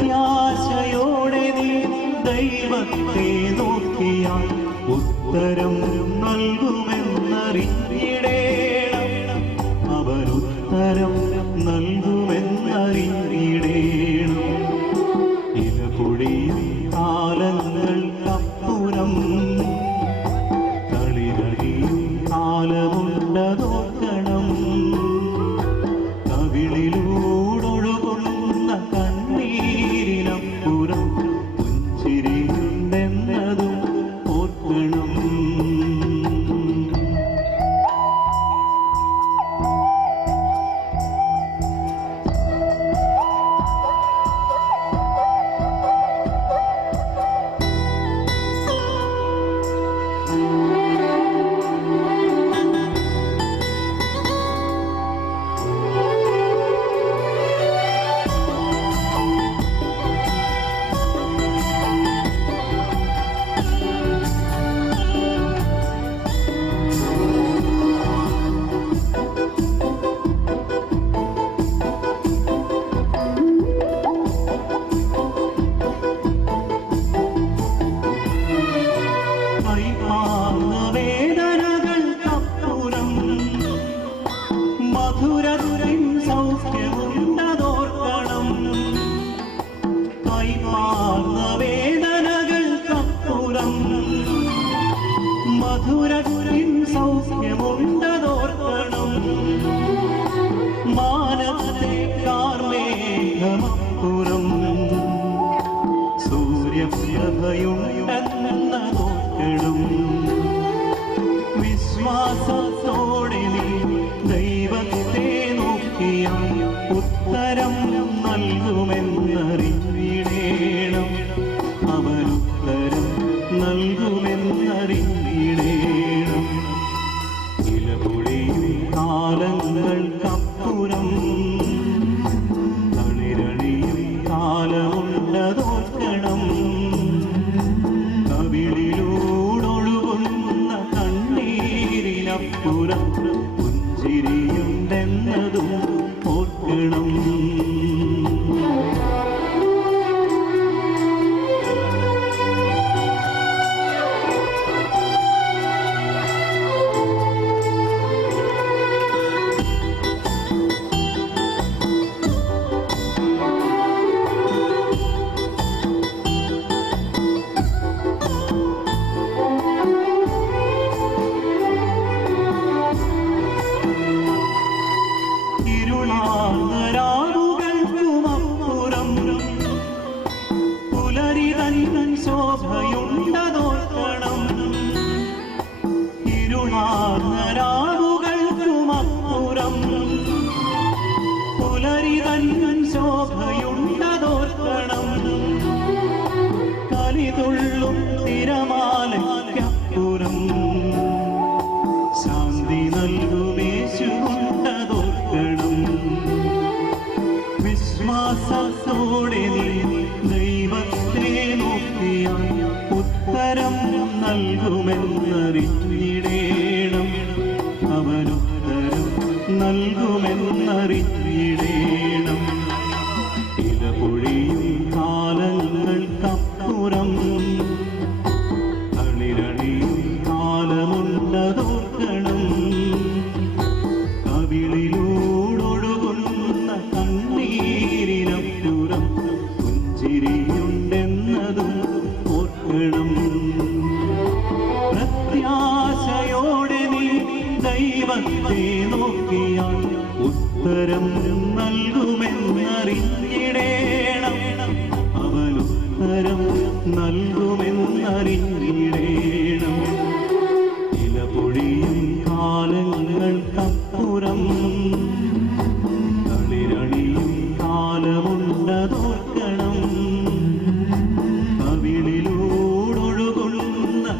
പ്രത്യാശയോടെ നീ ദൈവത്തെ നോക്കിയാൽ ഉത്തരം നൽകുമെന്നറിഞ്ഞിടേണം. അവൻ ഉത്തരം നൽകുമെന്നറിഞ്ഞിടേണം. ഇല പൊഴിയും കാലങ്ങൾക്കപ്പുറം കളികളിയും കാലമുണ്ടതോർക്കണം. കവിളിലൂടൊഴുകുന്ന കണ്ണീരിനപ്പുറം പുഞ്ചിരിയുണ്ടെന്നതും ഓർക്കണം. മധുരത്തിൻ സൗഖ്യമുണ്ടതോർക്കണം. കൈമാർന്ന വേദനകൾക്കപ്പുറം മധുരത്തിൻ സൗഖ്യമുണ്ടതോർക്കണം. മാനത്തെ കാർമേഘമപ്പുറം സൂര്യപ്രഭയുണ്ടെന്നതോർക്കണം. വിശ്വാസത്തോടെ നീ ദൈവത്തെ നോക്കിയാൽ ഉത്തരം നൽകുമെന്നറിഞ്ഞിടേണം. അവൻ ഉത്തരം നൽകുമെന്നറിഞ്ഞിടേണം. ഇല പൊഴിയും കാലങ്ങൾക്കപ്പുറം തളിരണിയും കാലമുണ്ടതോർക്കണം. കവിളിലൂടൊഴുകുന്ന കണ്ണീരിനപ്പുറം പുഞ്ചിരിയുണ്ടെന്നതും ഓർക്കണം. രാവുകൾക്കുമപ്പുറം പുലരിതൻ ശോഭയുണ്ടതോർക്കണം. ഇരുളാർന്ന രാവുകൾക്കുമപ്പുറം പുലരിതൻ ശോഭയുണ്ടതോർക്കണം. കലിതുള്ളും തിരമാലയ്ക്കപ്പുറം ശാന്തി നൽകുമേശുണ്ടതോർക്കണം. വിശ്വാസത്തോടെ നീ ദൈവത്തെ നോക്കിയാൽ ഉത്തരം നൽകുമെന്നറിഞ്ഞിടേണം. അവൻ ഉത്തരം നൽകുമെന്നറിഞ്ഞിടേണം. ഇല പൊഴിയും കാലങ്ങൾക്കപ്പുറം തളിരണിയും കാലമുണ്ടതോർക്കണം. കവിളിലൂടൊഴുകുന്ന കണ്ണീരിനപ്പുറം പുഞ്ചിരിയുണ്ടെന്നതും ഓർക്കണം. പ്രത്യാശയോടെ നീ ദൈവത്തെ നോക്കിയാൽ ഉത്തരം നൽകുമെന്നറിഞ്ഞിടേണം. അവൻ ഉത്തരം നൽകുമെന്നറിഞ്ഞിടേണം. ഇല പൊഴിയും കാലങ്ങൾക്കപ്പുറം തളിരണിയും കാലമുണ്ടതോർക്കണം. കവിളിലൂടൊഴുകുന്ന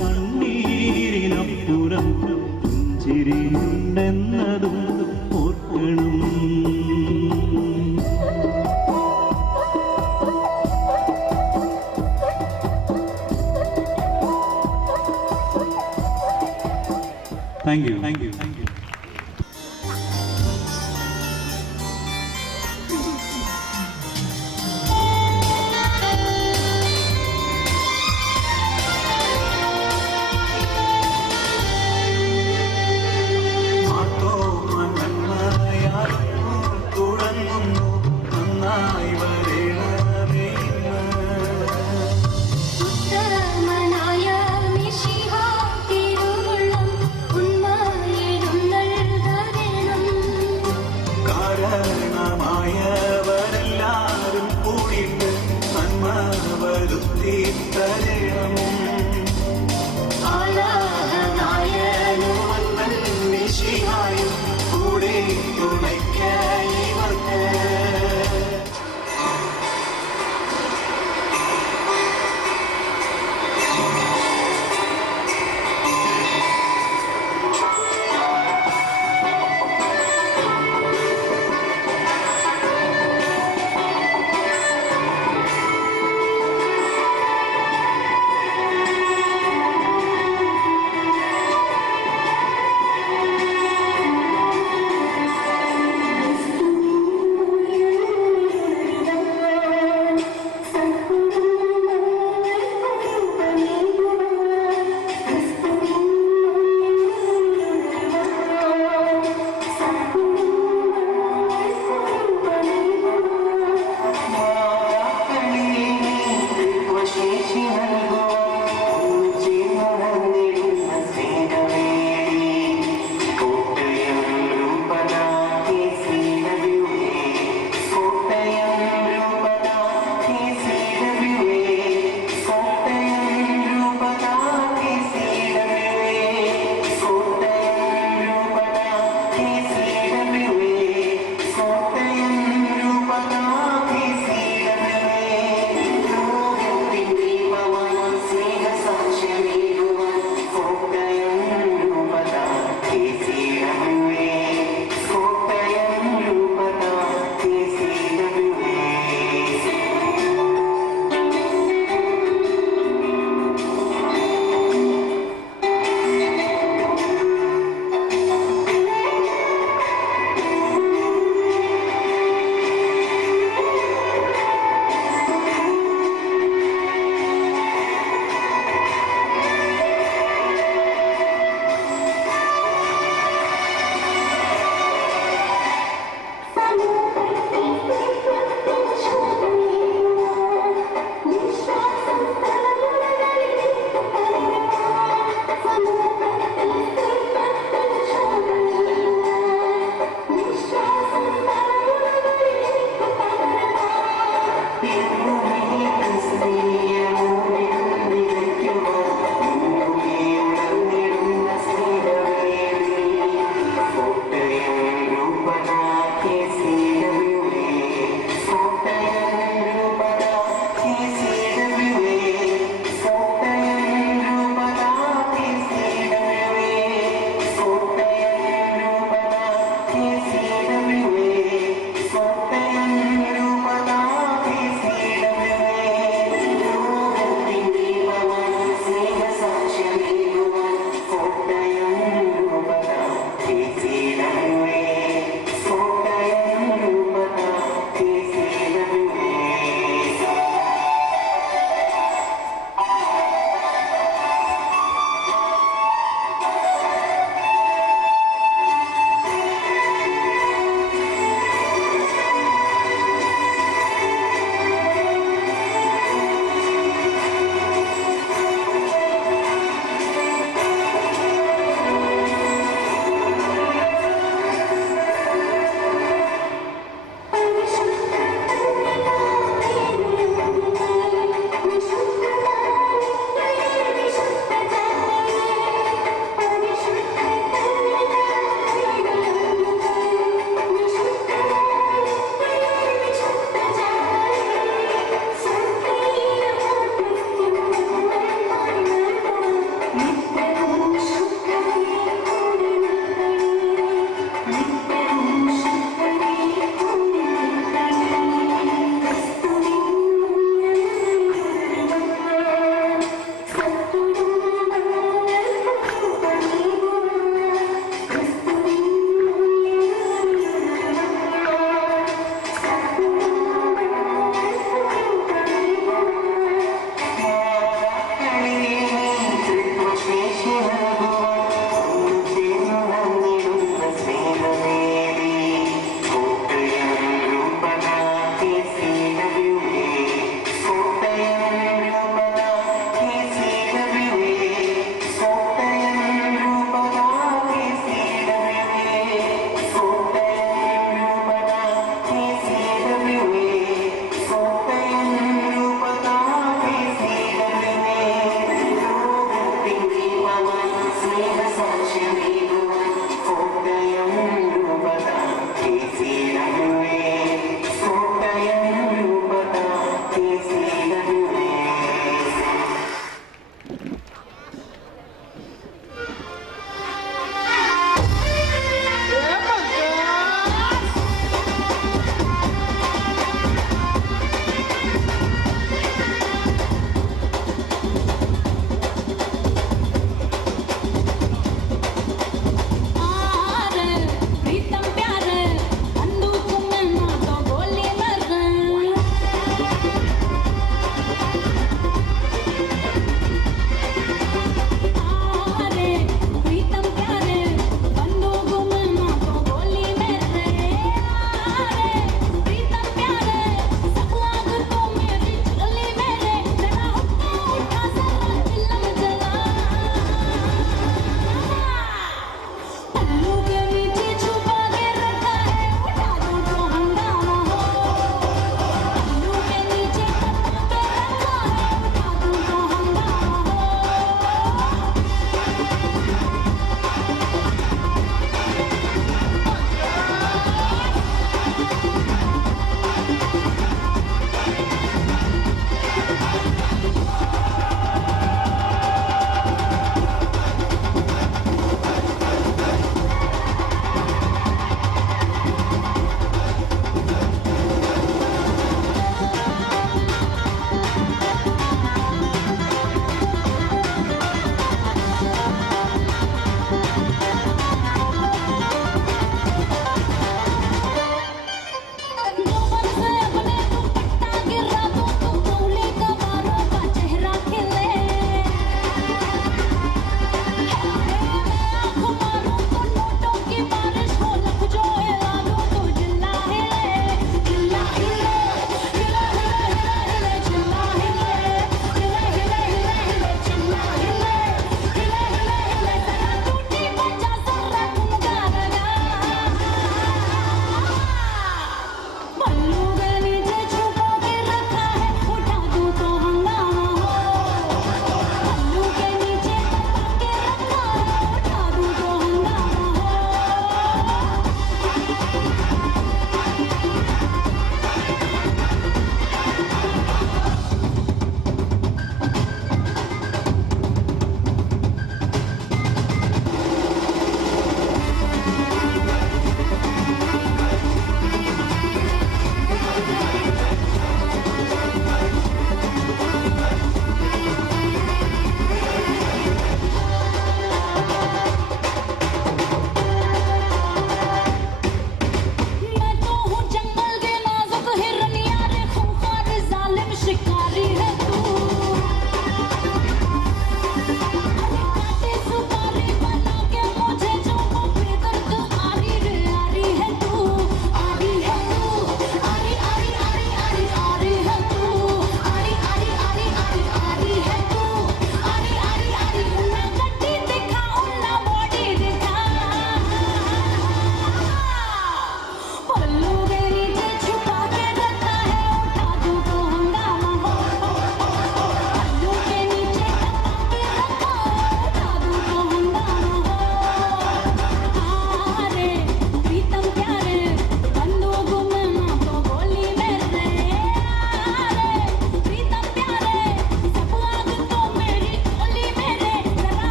കണ്ണീരിനപ്പുറം പുഞ്ചിരിയുണ്ടെന്നതും ഓർക്കണം. Thank you. Thank you. Thank you. വരുത്തി തരണം. ആലാഹനായനും വന്ദൻ മിശിഹായും കൂടെ തുണയ്ക്കായി ഇവർക്ക്.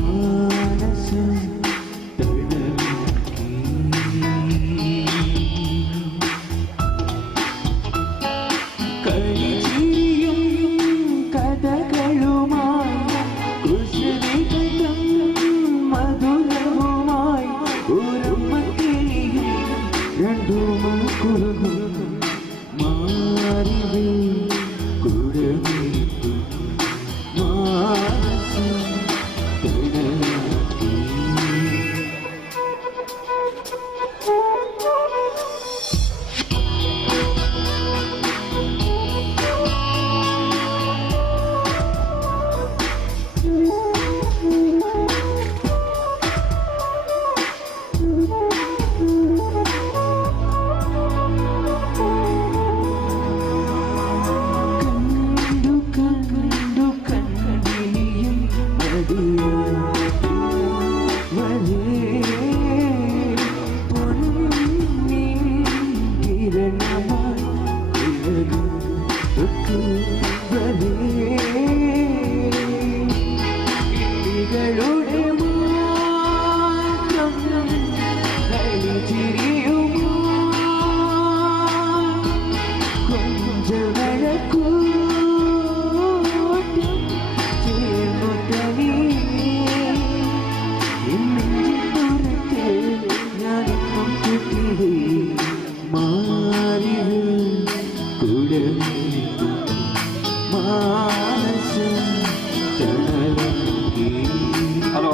മാനസം തടക്കി കളിച്ചിരിയും കഥകളുമായി കുസൃതികളും മധുരവുമായി ഓരമ്മക്കിളിയും രണ്ടു മക്കുളും മാറിവേ കുടമേക്കും മാനസം തടക്കി കണ്ടു കണ്ടിനിയും ഹലോ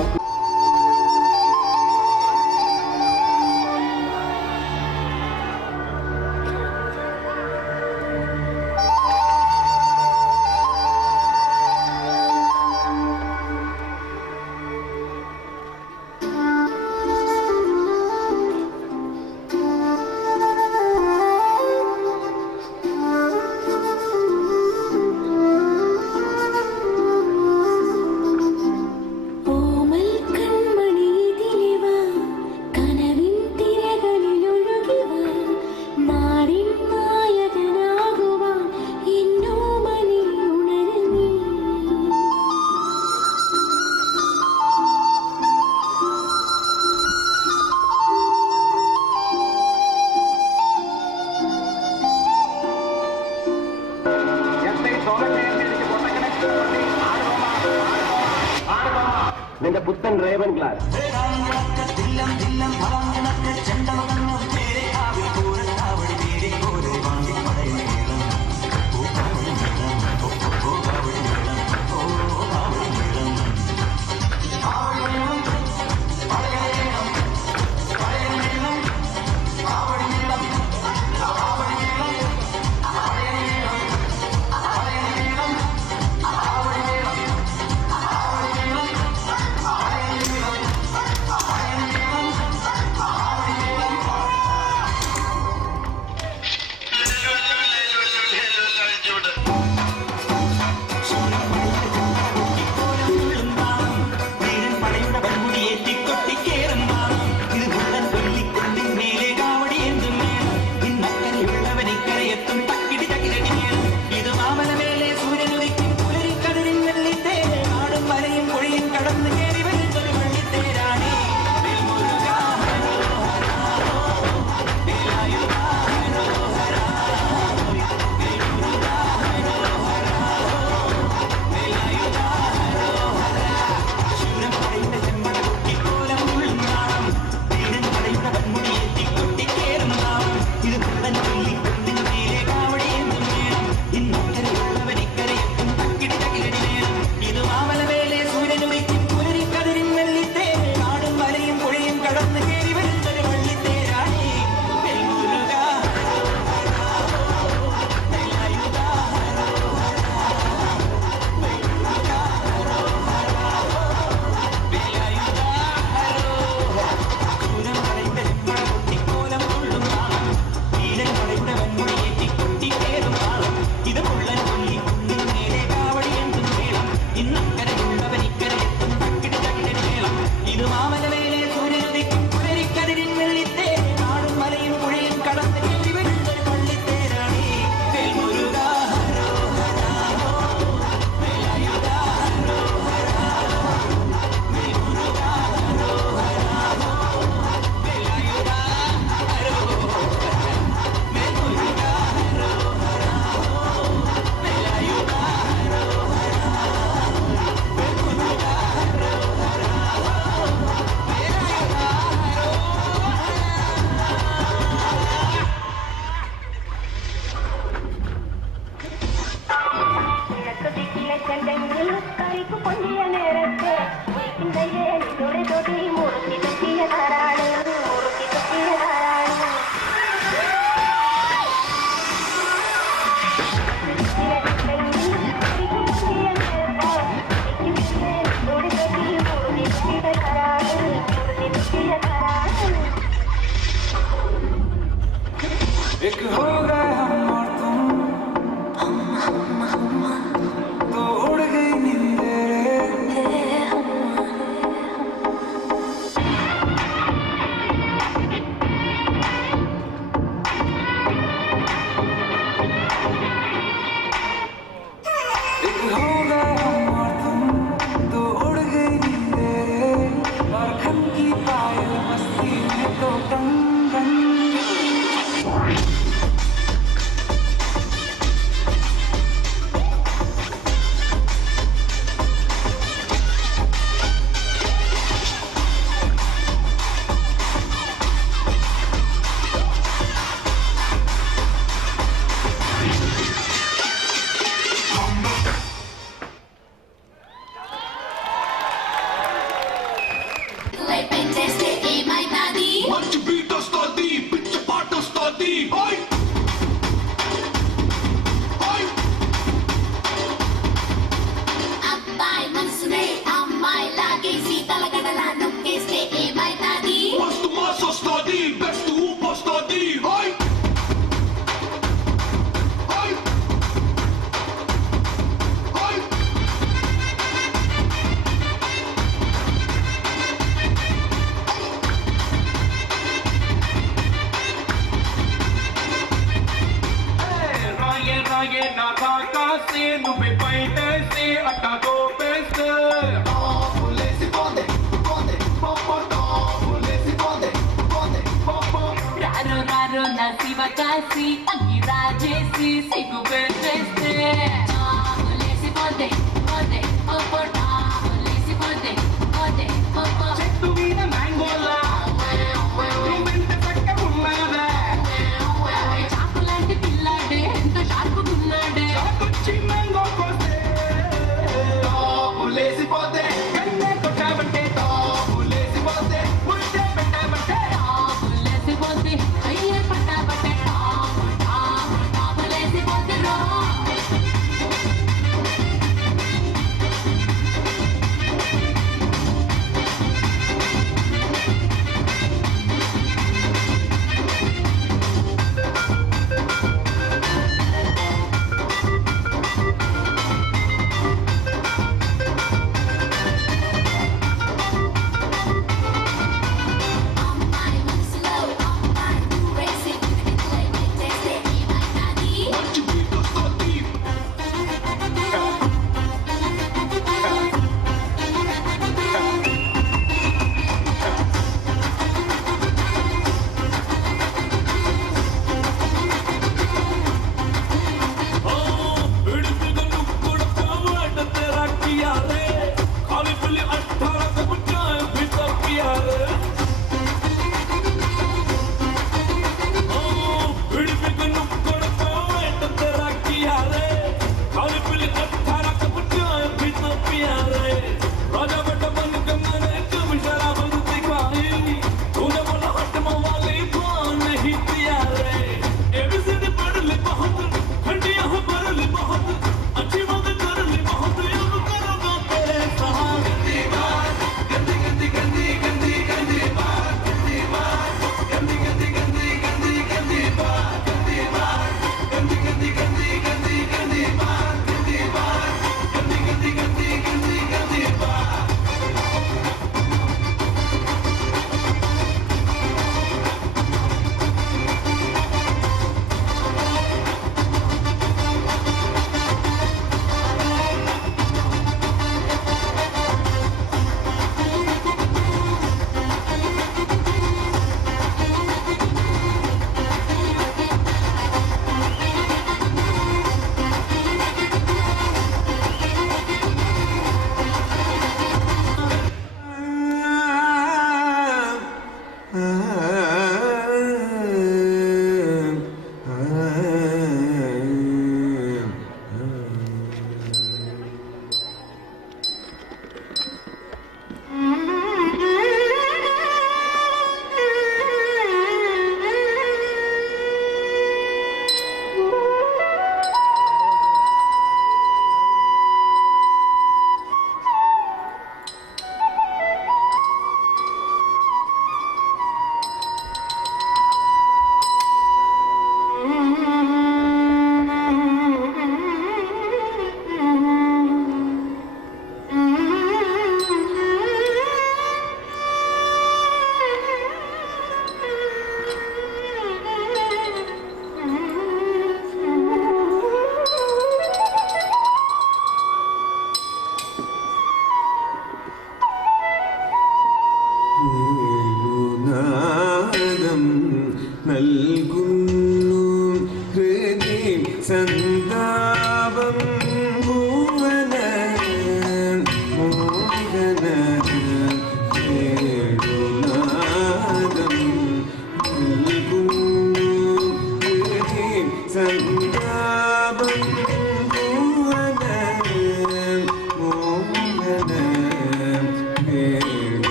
ഓമൽ കൺമണി ദിലിവാ കനവിൻ തിരകളിലൊഴുകിവാ നാടിൻ നായകനാകുവാൻ എന്നോമനെ ഉണരുന്നീ നിന്റെ പുത്തൻ ഡ്രൈവൻ ഗ്ലാസ് పై పెంచేస్తే ఏమైతాది మంచి బీట్ వస్తుంది పిచ్చి పాట వస్తుంది హాయ్ హాయ్ అబ్బాయి మనసునే అమ్మాయి లాగేసి తలగడలా నొక్కేస్తే ఏమైతాది మస్తు మాస్ వస్తుంది బెస్ట్ ఊపు వస్తుంది హాయ్ హాయ్ హాయ్ రాయే రాయే నా రాకాసి నువ్వే పైటేసి అట్టా తోపేస్తే టాపులేసి పోతే పోతే పోపో టాపులేసి పోతే పోతే పోపో రారో రారో నా శివ కాసి అగ్గి రాజేసి సిగ్గు పెట్టేస్తే లేసిపోతే పోతే పోపో లేసిపోతే పోతే పోపో చెట్టు మీద మ్యాంగోలా నువ్వెంత చక్కగా ఉన్నావే చాకు లాంటి పిల్లాడే ఎంత షార్పుగున్నాడే చాకొచ్చి మ్యాంగో కోస్తే టాపులేసి పోతే కన్నే కొట్టావంటే టాపులేసి పోతే ముద్దే పెట్టావంటే లేసిపోతే అయ్యే పట్టాబట్టే టాపు లేసిపోతే రో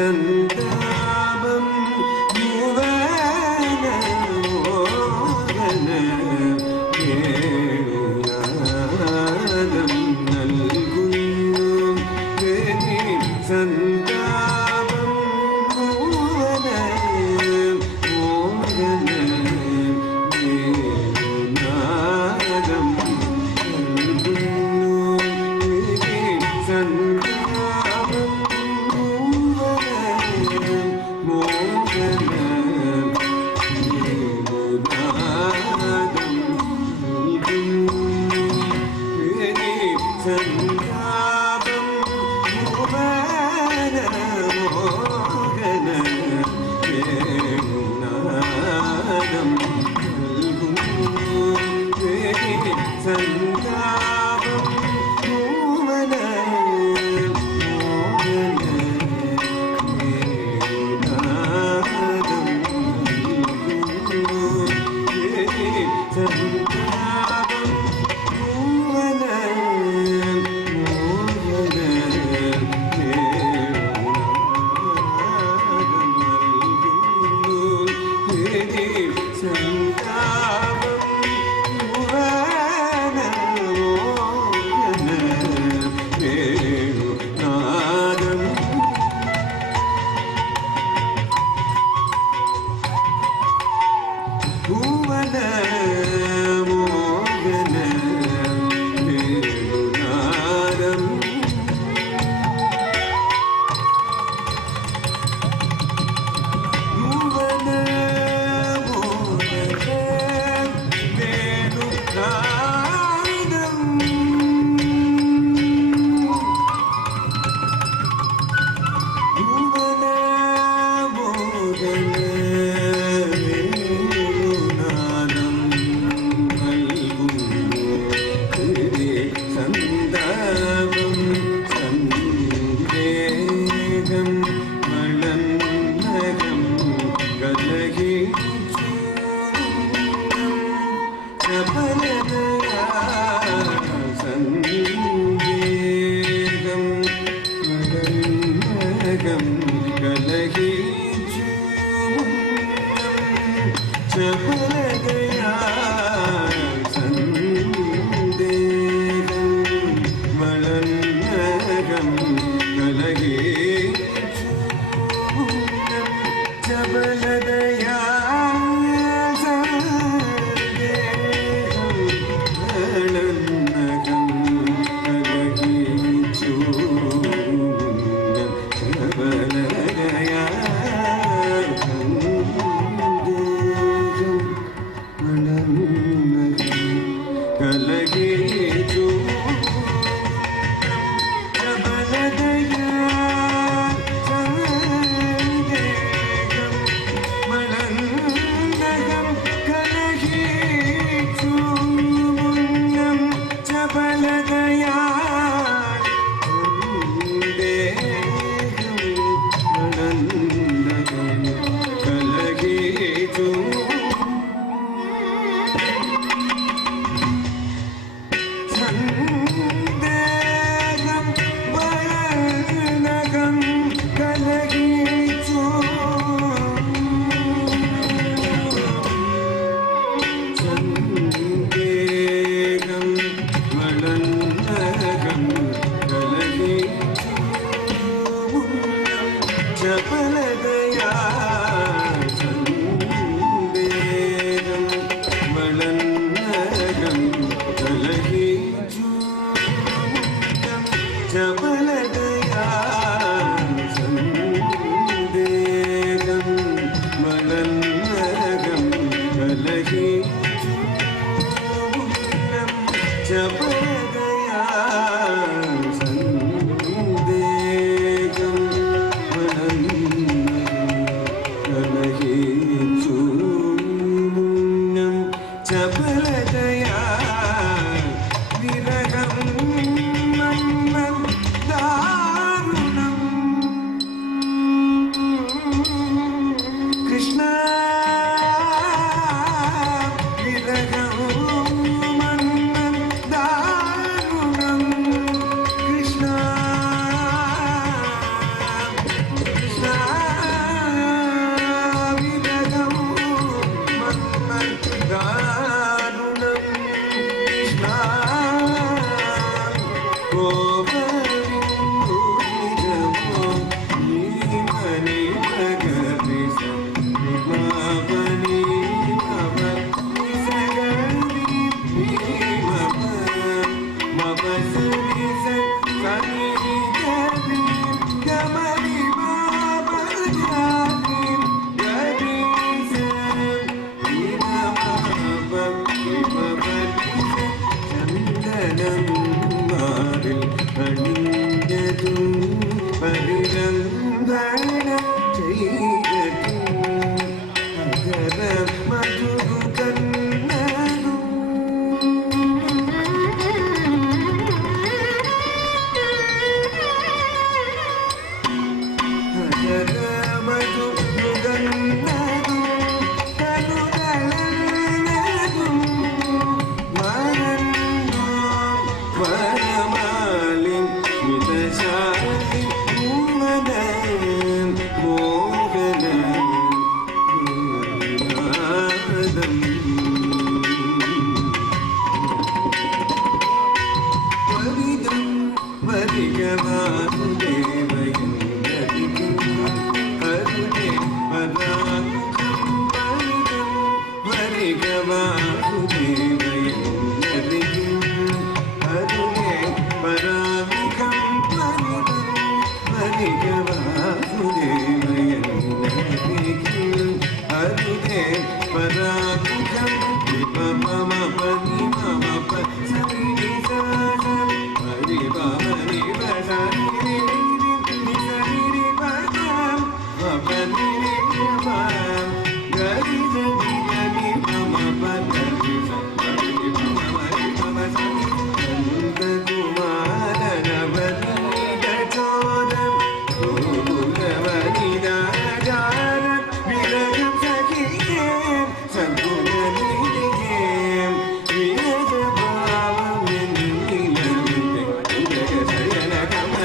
സന്താപം ഭുവന മോഹന വേണുനാദം നൽകുന്നു സന്താപം ഭുവന മോഹന വേണുനാദം നൽകുന്നു സന്താപം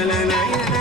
Nayana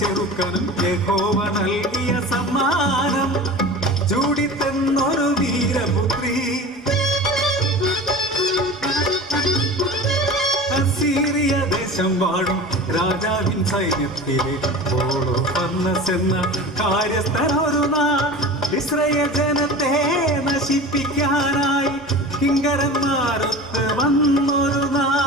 ചെറുക്കനും യഹോവ നൽകിയ സമ്മാനം ജൂഡിത്തെന്നൊരു വീരപുത്രി. അസീറിയ ദേശം വാഴും രാജാവിൻ സൈന്യത്തിലെ ഹോളോഫർണസ് എന്ന കാര്യസ്ഥനൊരു നാൾ ഇസ്രായേൽ ജനത്തെ നശിപ്പിക്കാനായി കിങ്കരന്മാരൊത്ത് വന്നൊരു നാൾ.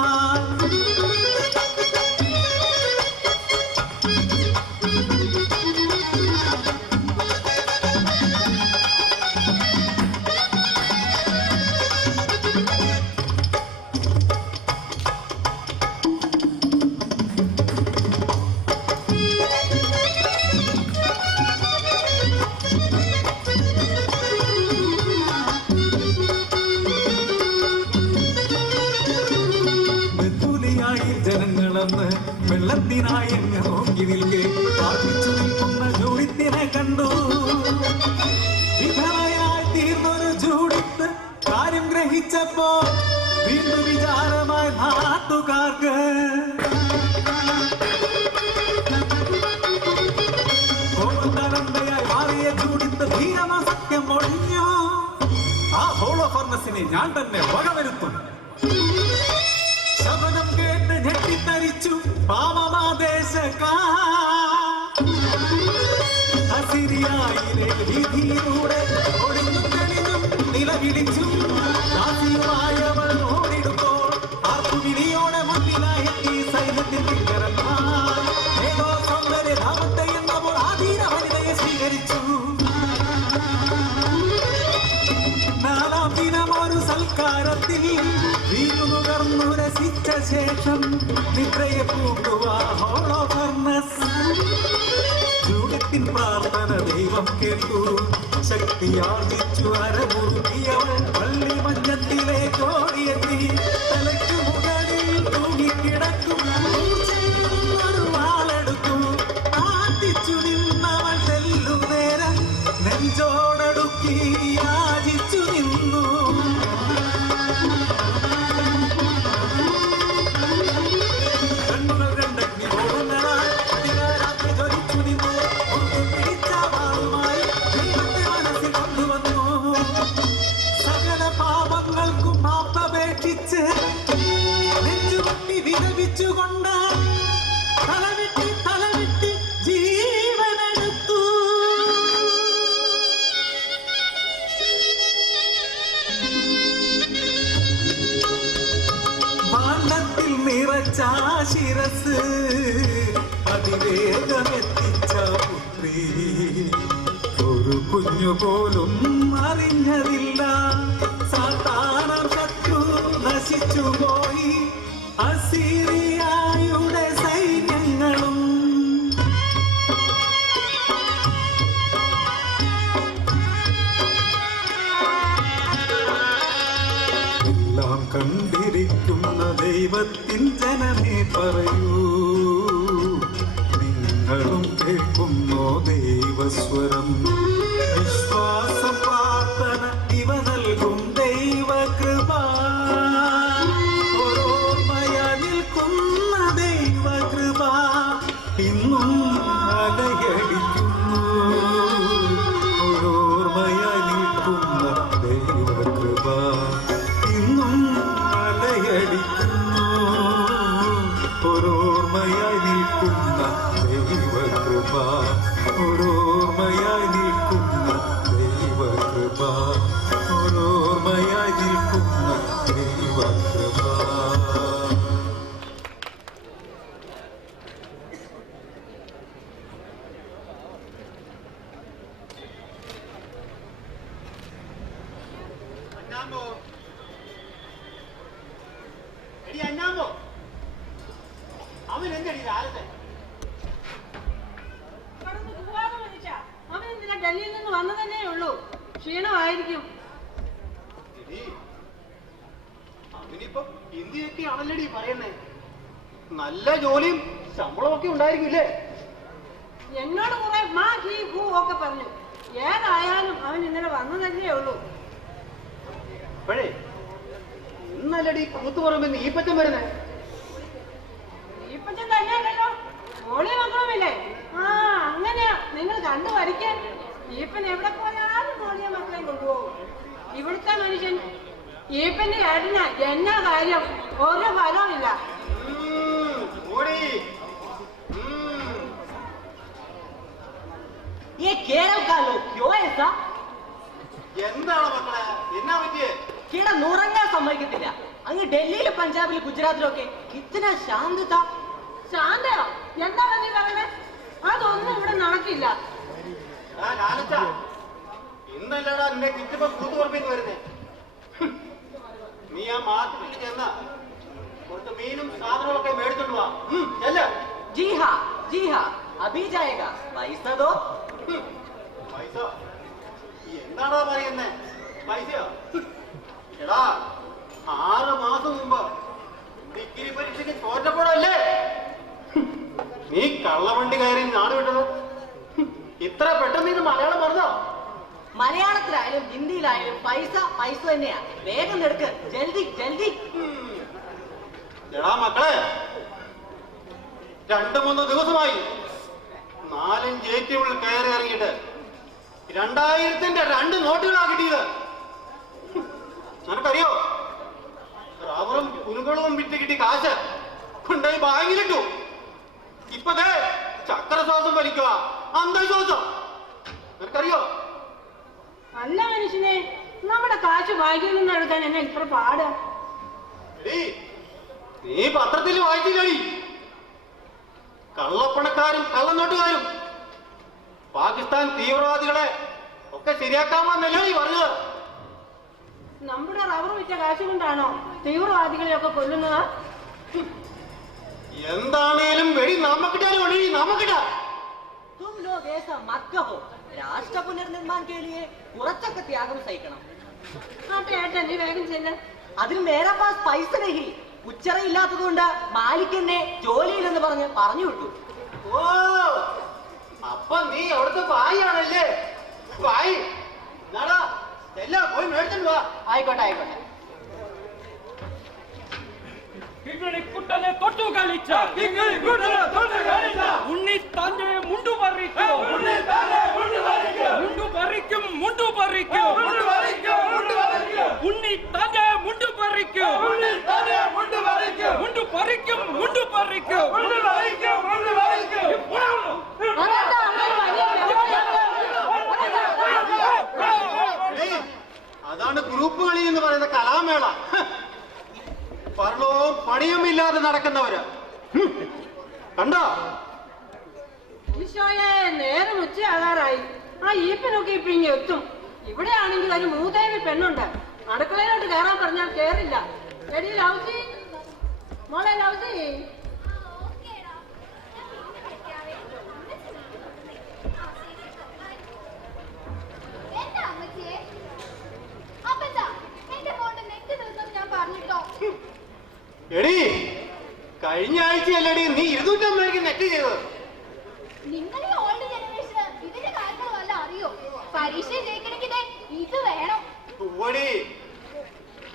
ജനങ്ങളെന്ന് വെള്ളത്തിനായി എന്നെ നോക്കി നിൽക്കെ പാർപ്പിച്ചു നിൽക്കുന്ന ജൂഡിത്തിനെ കണ്ടു. വിധവയായി തീർന്നൊരു ജൂഡിത്ത് കാര്യം ഗ്രഹിച്ചപ്പോ വീണ്ടും വിചാരമായി നാട്ടുകാർക്ക്. കോപന്തരമ്പയായി മാറിയ ജൂഡിത്ത് ധീരമാ സത്യം ഒഴിഞ്ഞു. ആ ഹോളോഫർണസിനെ ഞാൻ തന്നെ വകവരുത്തും. ശബ്ദം കേട്ട് ഞെട്ടിത്തരിച്ചു അസിരിയായിലെ വീതിയിലൂടെ ഒളിഞ്ഞും തെളിഞ്ഞും നിലവിളിച്ചും ദാസിയുമായവൾ ഓടിടുമ്പോൾ ആർപ്പുവിളിയോടെ മുന്നിലായി ഈ സൈന്യത്തിൽ കിങ്കരന്മാർ ഏതോ സൗന്ദര്യധാമത്തെ എന്നപ്പോൾ ആധീന വനിതയെ സ്വീകരിച്ചു. നാലാം ദിനം ഒരു സൽക്കാരത്തിൽ വീണുകർന്നു രസിച്ച ശേഷം നിദ്രയെ പൂണ്ടുവാ ഹോളോഫർണസ്. ജൂഡിത്തിൻ പ്രാർത്ഥന ദൈവം കേട്ടു. ശക്തിയാർജിച്ചു അരമുറുകിയവൾ പള്ളി മഞ്ഞത്തിലേക്ക് ഓടിയെത്തി. തലയ്ക്കു മുകളിൽ തൂങ്ങിക്കിടക്കും ഒരു വാളെടുത്തു. ആർത്തിച്ചു നിന്നവൾ തെല്ലു നേരം നെഞ്ചോടടുക്കി യാചിച്ചു നിന്നു. കണ്ണുകൾ രണ്ടഗ്നി പോകുന്നതായി അധികാരാത്രി ജ്വലിച്ചു നിന്നു. പിടിച്ച വാളുമായി ദൈവത്തെ മനസ്സിൽ കൊണ്ടുവന്നു. സകല പാപങ്ങൾക്കും മാപ്പപേക്ഷിച്ച് നെഞ്ചുകൊട്ടി വിലപിച്ചുകൊണ്ട് തലവിട്ടി ജീവനെടുത്തു. ഭാണ്ഡത്തിൽ നിറച്ച ശിരസ് അതിവേഗമെത്തിച്ച പുത്രി ഒരു കുഞ്ഞു പോലും അറിഞ്ഞതില്ല. സാത്താനം ശത്രു നശിച്ചുപോയി അസീറിയായുടെ സൈന്യങ്ങളും. എല്ലാം കണ്ടിരിക്കുന്ന ദൈവത്തിൻ ജനമേ പറയൂ, നിങ്ങളും കേൾക്കുന്നോ ദൈവസ്വരം? വിശ്വാസം പ്രാർത്ഥന ഇവ നൽകും ദൈവകൃപ. ഓർമ്മയ നിൽക്കുന്ന ദൈവകൃപ ഇന്നും അലയടിക്കുന്നു. ഓർമ്മയ നിൽക്കുന്ന ദൈവകൃപ ഇന്നും അലയടിക്കുന്നു. ഓർമ്മയായി നിൽക്കുന്ന ദൈവകൃപ, ഓർമ്മയായി നിൽക്കുന്ന ദൈവകൃപ, ഓർമ്മയായി നിൽക്കുന്ന ദൈവകൃപ. അവൻ എന്തടി രാവിലെ അവൻ എന്തിനാ ഡൽഹിയിൽ നിന്ന് വന്നു തന്നെ ഉള്ളൂ. ക്ഷീണമായിരിക്കും. അവനിപ്പോ ഹിന്ദിയൊക്കെ ആണല്ലടി പറയുന്നേ. നല്ല ജോലിയും ശമ്പളമൊക്കെ ഉണ്ടായിരിക്കില്ലേ? എന്നോട് കുറെ മാ ഹീ ഭൂ ഒക്കെ പറഞ്ഞു. ഏതായാലും അവൻ ഇന്നലെ വന്നു തന്നെ ഉള്ളൂ. അപ്പോഴേ ഇന്നല്ലടി കൂത്തു പറയുമ്പോ നീപ്പറ്റം വരുന്നേ. ഈപ്പച്ചൻ തന്നെയല്ലോ. മോളി മക്കളുമില്ലേ? ആ അങ്ങനെയാ നിങ്ങൾ കണ്ടു പഠിക്കാൻ. ഈപ്പൻ എവിടെ പോയാലും മോളിയെ മക്കളെ കൊണ്ടുപോകും. ഇവിടുത്തെ മനുഷ്യൻ ഈപ്പന്റെ ഏട്ടന എന്നാ കാര്യം ഒരു ഫലമില്ല. എന്താണ് മക്കളെ, എന്നാ പറ്റിയേ? കിടന്നുറങ്ങാൻ സമ്മതിക്കത്തില്ല. അങ്ങ് ഡൽഹിയിലും പഞ്ചാബിലും ഗുജറാത്തിലൊക്കെ ഇത്ര ശാന്തത. ശാന്തയോ? എന്താണ് നീ പറയുന്നത്? അതൊന്നും ഇവിടെ നടക്കില്ല. ഇന്നല്ലടാ നിന്റെ കിറ്റിപ്പം കൂത്തുപറമ്പിന്ന് വരുന്നേ. നീ ആ മാർക്കറ്റിൽ ചെന്ന കുറച്ച് മീനും സാധനങ്ങളൊക്കെ മേടിച്ചോണ്ട് വാ. ജി ഹാ അഭി ജായേഗ. പൈസ ദോ. പൈസ എന്താണോ പറയുന്നേ? പൈസയോ? എടാ 6 മാസം മുമ്പ് ഡിഗ്രി പരീക്ഷയ്ക്ക് തോറ്റപ്പോഴല്ലേ നീ കള്ളവണ്ടി കയറി നാട് വിട്ടത്? ഇത്ര പെട്ടെന്ന് ഇത് മലയാളം പറഞ്ഞോ? മലയാളത്തിലായാലും ഹിന്ദിയിലായാലും പൈസ പൈസ തന്നെയാ. വേഗം എടുക്ക്, ജൽദി ജൽദി. എടാ മക്കളെ, 2-3 ദിവസമായി 4-5 ATM കയറി ഇറങ്ങിയിട്ട് 2000-ന്റെ 2 നോട്ടുകളാ കിട്ടിയത്. നിനക്കറിയോ, റബ്ബറും കുരുകളും വിറ്റ് കിട്ടി കാശ് കൊണ്ടുപോയി ബാങ്കിലിട്ടു. ഇപ്പൊ ചക്രശ്വാസം വലിക്കുക, അന്ധശ്വാസം. നിനക്കറിയോ? നല്ല മനുഷ്യനെ, നമ്മുടെ കാശ് ബാങ്കിൽ നിന്ന് എടുക്കാൻ എന്നെ ഇത്ര പാട്. നീ പത്രത്തിൽ വായിച്ചില്ലടി, കള്ളപ്പണക്കാരും കള്ളനോട്ടുകാരും പാകിസ്ഥാൻ തീവ്രവാദികളെ ഒക്കെ ശരിയാക്കാമെന്നല്ലേ നീ പറഞ്ഞത്? നമ്മുടെ റബ്ബർ വിറ്റ കാശ് കൊണ്ടാണോ തീവ്രവാദികളെയൊക്കെ കൊല്ലുന്നത്? എന്താണേലും വെടി നമുക്കിട്ടാലും ഒഴി നമുക്കിട്ടാ. തും ലോഗ് ഏസാ മത് കഹോ. രാഷ്ട്ര പുനർനിർമ്മാൺ കേ ലിയേ കുറച്ചൊക്കെ ത്യാഗം സഹിക്കണം. ഏട്ടാ നീ വേഗം ചെല്ല. അതിന് മേരാ പാസ് പൈസ നഹി. ഉച്ചറയില്ലാത്തതുകൊണ്ട് മാലിക് എന്നെ ജോലിയിലെന്ന് പറഞ്ഞു വിട്ടു. ഓ, അപ്പൊ നീ അവിടുത്തെ വായാണല്ലേ? വായി എന്നാടാ, എല്ലാം പോയി മേടിച്ചിട്ട് വാ. ആയിക്കോട്ടെ ആയിക്കോട്ടെ. കിങ്ങിണിക്കുട്ടനെ തൊട്ടു കളിച്ച ഉണ്ണി തന്നെ മുണ്ടു പറിക്കും മുണ്ടു പറിക്കും മുണ്ടു പറിക്കും ഉണ്ണി തന്നെ മുണ്ടു പറിക്കും മുണ്ടു പറിക്കും മുണ്ടു പറിക്കും. അതാണ് ഗ്രൂപ്പ് കളി എന്ന് പറയുന്ന കലാമേള. പണവും പണിയും ഇല്ലാതെ നടക്കുന്നവര് കണ്ടോ? ഈശോയെ, നേരം ഉച്ചയാകാറായി. ആ ഈപ്പനൊക്കെ ഇപ്പൊ ഇങ്ങ് എത്തും. ഇവിടെ ആണെങ്കിൽ ഒരു മൂതേവി പെണ്ണുണ്ട്. അടുക്കളയിലോട്ട് കയറാൻ പറഞ്ഞാൽ കേറില്ല. എടി ലൗസി, മോളെ ലൗസി. എടി, കഴിഞ്ഞ ആഴ്ചയല്ലടി നീ 250 നെറ്റ് ചെയ്തത്. നിങ്ങൾ ഈ ഓൾഡ് ജനറേഷന് ഇതിന്റെ കാര്യങ്ങൾ വല്ല അറിയോ? പരീക്ഷ ജയിക്കണമെങ്കിൽ ഇത് വേണം. ഓടി,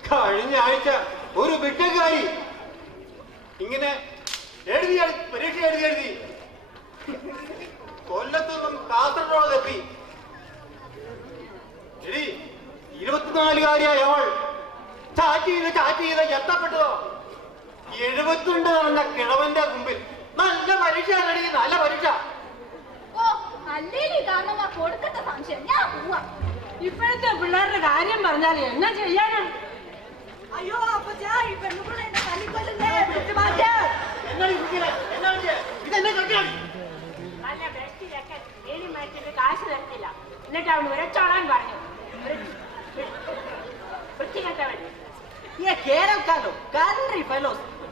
കഴിഞ്ഞ ആഴ്ച ഒരു ബിട്ടക്കാരി ഇങ്ങനെ പരീക്ഷ എഴുതി കൊല്ലത്തുനിന്നും കാസർഗോഡ് എത്തി. എടി, 24-കാരിയായ അവൾ ചാറ്റ് ചെയ്ത് എത്തപ്പെട്ടതോ 72 നടന്ന കിഴവന്റെ മുമ്പിൽ. നല്ല പരീക്ഷ, നല്ല പരീക്ഷ. ഓ, അല്ലേ കാരണം കൊടുക്കത്ത സംശയം. ഞാൻ പോവാ. ഇപ്പോഴത്തെ പിള്ളേരുടെ കാര്യം പറഞ്ഞാൽ എന്നാ ചെയ്യാനാ? അയ്യോ അപ്പച്ചാ, ഈ പെണ്ണുപിള്ള എന്നെ തല്ലിക്കൊല്ലുന്നേ. പിടിച്ച് മാറ്റ്. നല്ല ബെസ്റ്റിലൊക്കെ ഏഴി മേടിച്ചിട്ട് കാശ് തരത്തില്ല. എന്നിട്ട് അവന് ഉരച്ചോളാൻ പറഞ്ഞു. വൃത്തികെട്ടവൻ.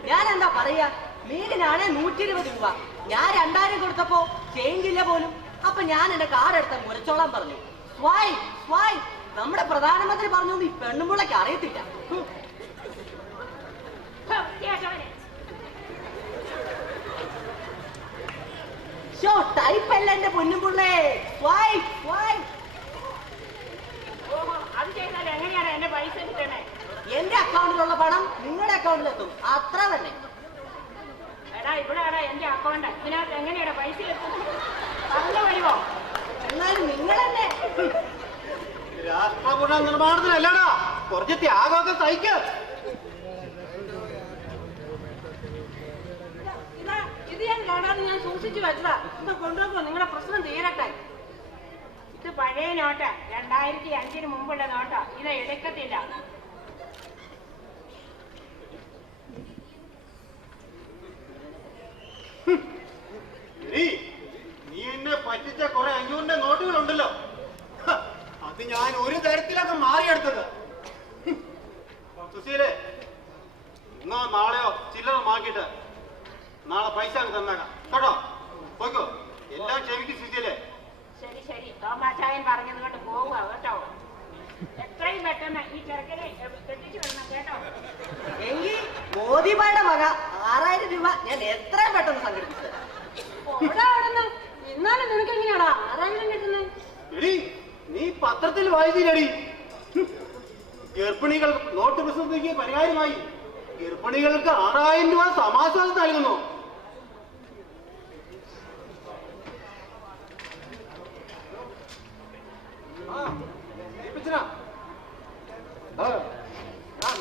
ഞാൻ എന്താ പറയാ, മീനിനാണ് 120 രൂപ. ഞാൻ 2000 കൊടുത്തപ്പോ ചേഞ്ച് ഇല്ല പോലും. അപ്പൊ ഞാൻ എന്റെ കാർഡ് എടുത്ത മുരച്ചോളാൻ പറഞ്ഞു. സ്വായ് സ്വായ്, നമ്മുടെ പ്രധാനമന്ത്രി പറഞ്ഞു ഈ പെണ്ണുമുള്ളക്ക് അറിയത്തില്ല. ഷോ ടൈപ്പ് അല്ല എന്റെ പൊന്നുമുള്ളേ. സ്വായ് സ്വായ്. അത് ചെയ്താൽ എങ്ങനെയാണ് എന്റെ പൈസ കിട്ടണേ? എന്റെ അക്കൗണ്ടിലുള്ള പണം നിങ്ങളുടെ അക്കൗണ്ടിലെത്തും, അത്ര തന്നെ. എടാ, ഇവിടെ എന്റെ അക്കൗണ്ട് പോണ്ട. ഇതിനകത്ത് എങ്ങനെയാണ് പൈസ എത്തുന്നത്? പറഞ്ഞു വരുമോ? എന്നാലും നിങ്ങളെന്നെ രാഷ്ട്ര പുനർനിർമ്മാണത്തിനല്ലടാ, കുറച്ച് ത്യാഗമൊക്കെ സഹിക്ക്. ഇത് ഞാൻ കാണാതെ ഞാൻ സൂക്ഷിച്ചു വെച്ചതാ. ഇത് കൊണ്ടുപോകുമ്പോ നിങ്ങളുടെ പ്രശ്നം തീരട്ടെ. ഇത് പഴയ നോട്ട, 2005 മുമ്പുള്ള നോട്ട. ഇത് എടുക്കത്തില്ല. നീ എന്നെ പറ്റിച്ച കുറെ 500 നോട്ടുകളുണ്ടല്ലോ, അത് ഞാൻ ഒരു തരത്തിലൊക്കെ മാറിയെടുത്തത്. സുശീലേ, ഇന്നോ നാളെയോ ചില്ലറ മാക്കിയിട്ട് നാളെ പൈസ അങ്ങ് തന്നേക്കാം കേട്ടോ. പോയിക്കോ, എല്ലാം ക്ഷമിക്കും സുശീലേ. ശരി ശരി, തോമാച്ചായൻ പറഞ്ഞത് കൊണ്ട് പോവുക കേട്ടോ. എത്രയും പെട്ടെന്ന് ഈ ചെറുക്കനെ കെട്ടിച്ചു വിടണം കേട്ടോ. എങ്കിൽ മോദിബായുടെ വക 6000 രൂപ ഞാൻ എത്രയും പെട്ടെന്ന് സംഘടിപ്പിച്ചത്. ഇന്നാലും നിനക്ക് എങ്ങനെയാടാ 6000 കിട്ടുന്നത്? എടി, നീ പത്രത്തിൽ വായിച്ചില്ലടി, ഗർഭിണികൾ നോട്ട് പ്രസിദ്ധിക്ക് പരിഹാരമായി ഗർഭിണികൾക്ക് 6000 രൂപ സമാശ്വാസം നൽകുന്നു.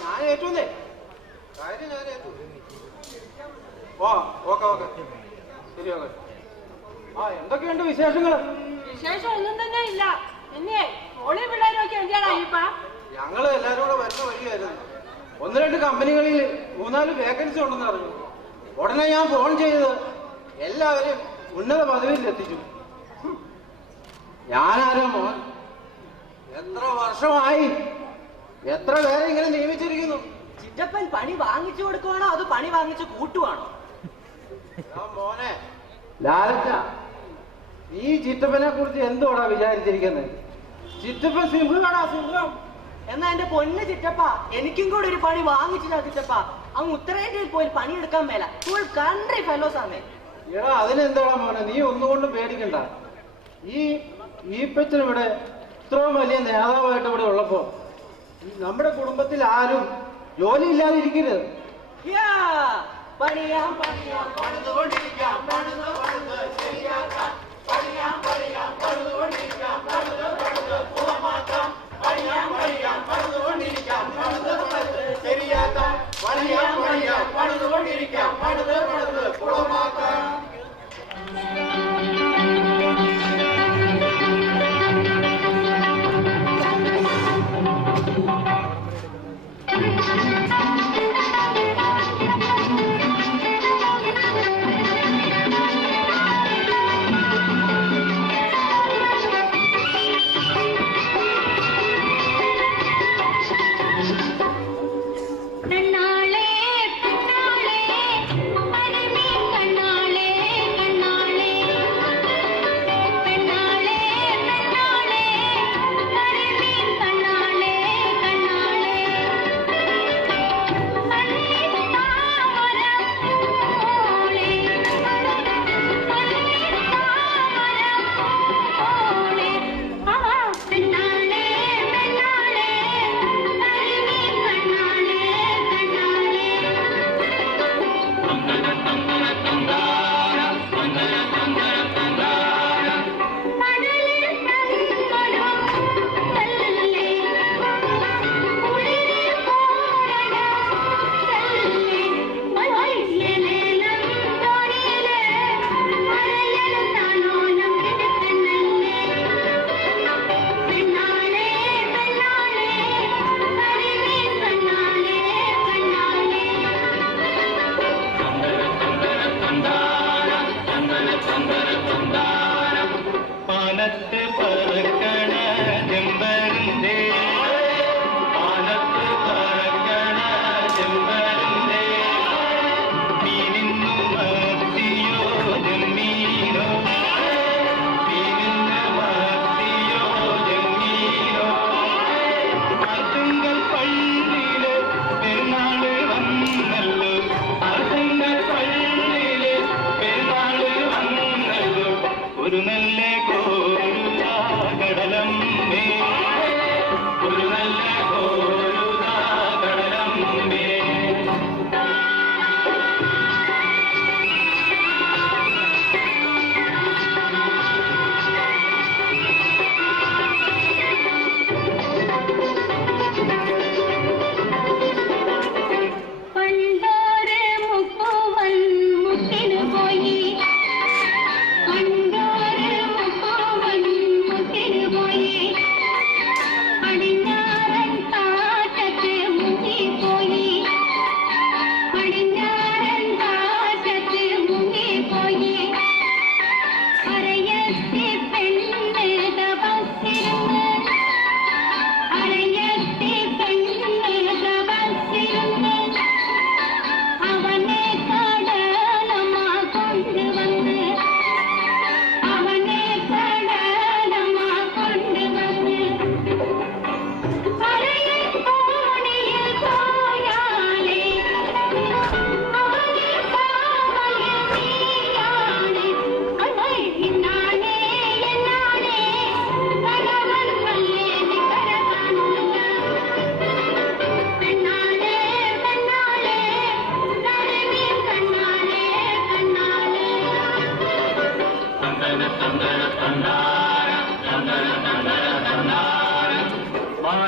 ഞാൻ ഏറ്റുന്നേ കാര്യം, ഞാൻ ഏറ്റു. ഓക്കെ ശരി, ഓക്കെ. എന്തൊക്കെയുണ്ട് വിശേഷങ്ങൾ? വിശേഷം ഒന്നും തന്നെ ഇല്ല. എന്നെ ഓളി പിള്ളേരൊക്കെ എന്തിയാടാ ഇപ്പ? ഞങ്ങള് എല്ലാരും കൂടെ വരുന്ന വഴിയായിരുന്നു. 1-2 കമ്പനികളിൽ 3-4 വേക്കൻസി ഉണ്ടെന്ന് അറിഞ്ഞു. ഉടനെ ഞാൻ ഫോൺ ചെയ്ത് എല്ലാവരെയും ഉന്നത പദവിയിൽ എത്തിച്ചു. ഞാനാരോ മോൻ, എത്ര വർഷമായി, എത്ര പേരെ ഇങ്ങനെ നിയമിച്ചിരിക്കുന്നു. ചിറ്റപ്പൻ പണി വാങ്ങിച്ചു കൊടുക്കുവാണോ അത് പണി വാങ്ങിച്ച് കൂട്ടുവാണോ? മോനെ ലാലച്ച, ഈ ചിറ്റപ്പനെ കുറിച്ച് എന്തുവാടാ വിചാരിച്ചിരിക്കുന്നത്? ചിറ്റപ്പൻ സിംഹമാണോ, സിംഹം. എന്നാ എന്റെ പൊന്ന് ചിറ്റപ്പ, എനിക്കും കൂടെ ഒരു പണി വാങ്ങിച്ചില്ല ചിറ്റപ്പ. അങ്ങ് ഉത്തരേന്ത്യയിൽ പോയി പണിയെടുക്കാൻ മേല. ഫുൾ കൺട്രി ഫെലോസ് ആണ്. എടാ, അതിനെന്താടാ മോനെ, നീ ഒന്നുകൊണ്ടും പേടിക്കണ്ട. ഈ ഈപ്പച്ചൻ ഇവിടെ ഇത്രയും വലിയ നേതാവായിട്ട് ഇവിടെ ഉള്ളപ്പോ നമ്മുടെ കുടുംബത്തിൽ ആരും ജോലി ഇല്ലാതെ ഇരിക്കരുത്. പണിയാം പണിയാം പണിതുകൊണ്ടിരിക്കാം, പണിത് പണിത് ശരിയാക്കാം. പണിയാം പണിയാം പണിതുകൊണ്ടിരിക്കാം, പണിത് പണിത് പൂർണ്ണമാക്കാം. പണിയാം പണിയാം പണിതുകൊണ്ടിരിക്കാം, പണിത് പണിത് ശരിയാക്കാം. പണിയാം പണിയാം പണിതുകൊണ്ടിരിക്കാം, പണിത് പണിത് പൂർണ്ണമാക്കാം.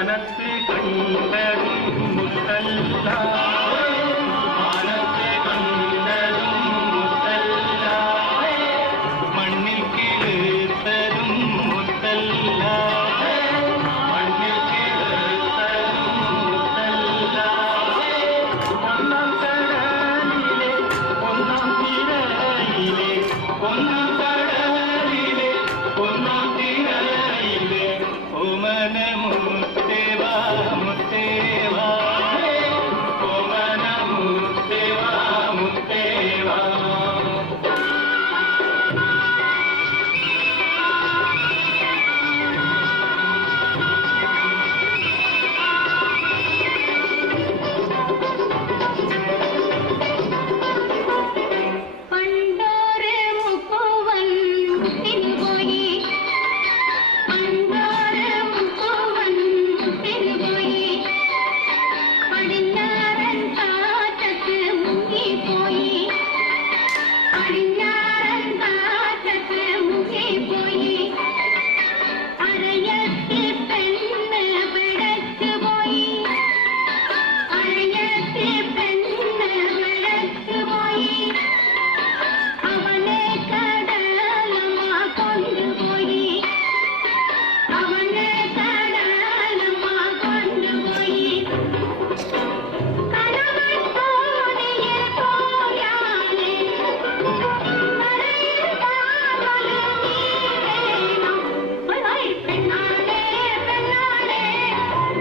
മാനത്ത് കണ്ടതും മുത്തല്ല മാനത്ത് കണ്ടതും മുത്തല്ല മണ്ണിൽ കിളിർത്തതും മുത്തല്ല മണ്ണിൽ കിളിർത്തതും മുത്തല്ല ഒന്നാം കടലിലെ ഒന്നാം തിരയിലെ ഒന്നാം കടലിലെ ഒന്നാം തിരയിലെ ഓമന മുത്തേവാ മുത്തേവാ ഓമന മുത്തേവാ മുത്തേവാ പണ്ടോര് മുക്കുവൻ മുത്തിനുപോയി പണ്ടോര് മുക്കുവൻ മുത്തിനുപോയി പടിഞ്ഞാറൻ കാറ്റത്ത് മുങ്ങിപ്പോയി പടിഞ്ഞാറൻ കാറ്റത്ത് മുങ്ങിപ്പോയി അരയത്തി പെണ്ണ് പിടച്ചുപോയി അരയത്തി പെണ്ണ് പിടച്ചുപോയി അവനെ കടലമ്മ കൊണ്ടുപോയി അവനെ കടലമ്മ കൊണ്ടുപോയി കടവൻ തോണിയിൽ പോയാലേ കരയിൽ കാവൽ നീ വേണം പെണ്ണാളെ പെണ്ണാളെ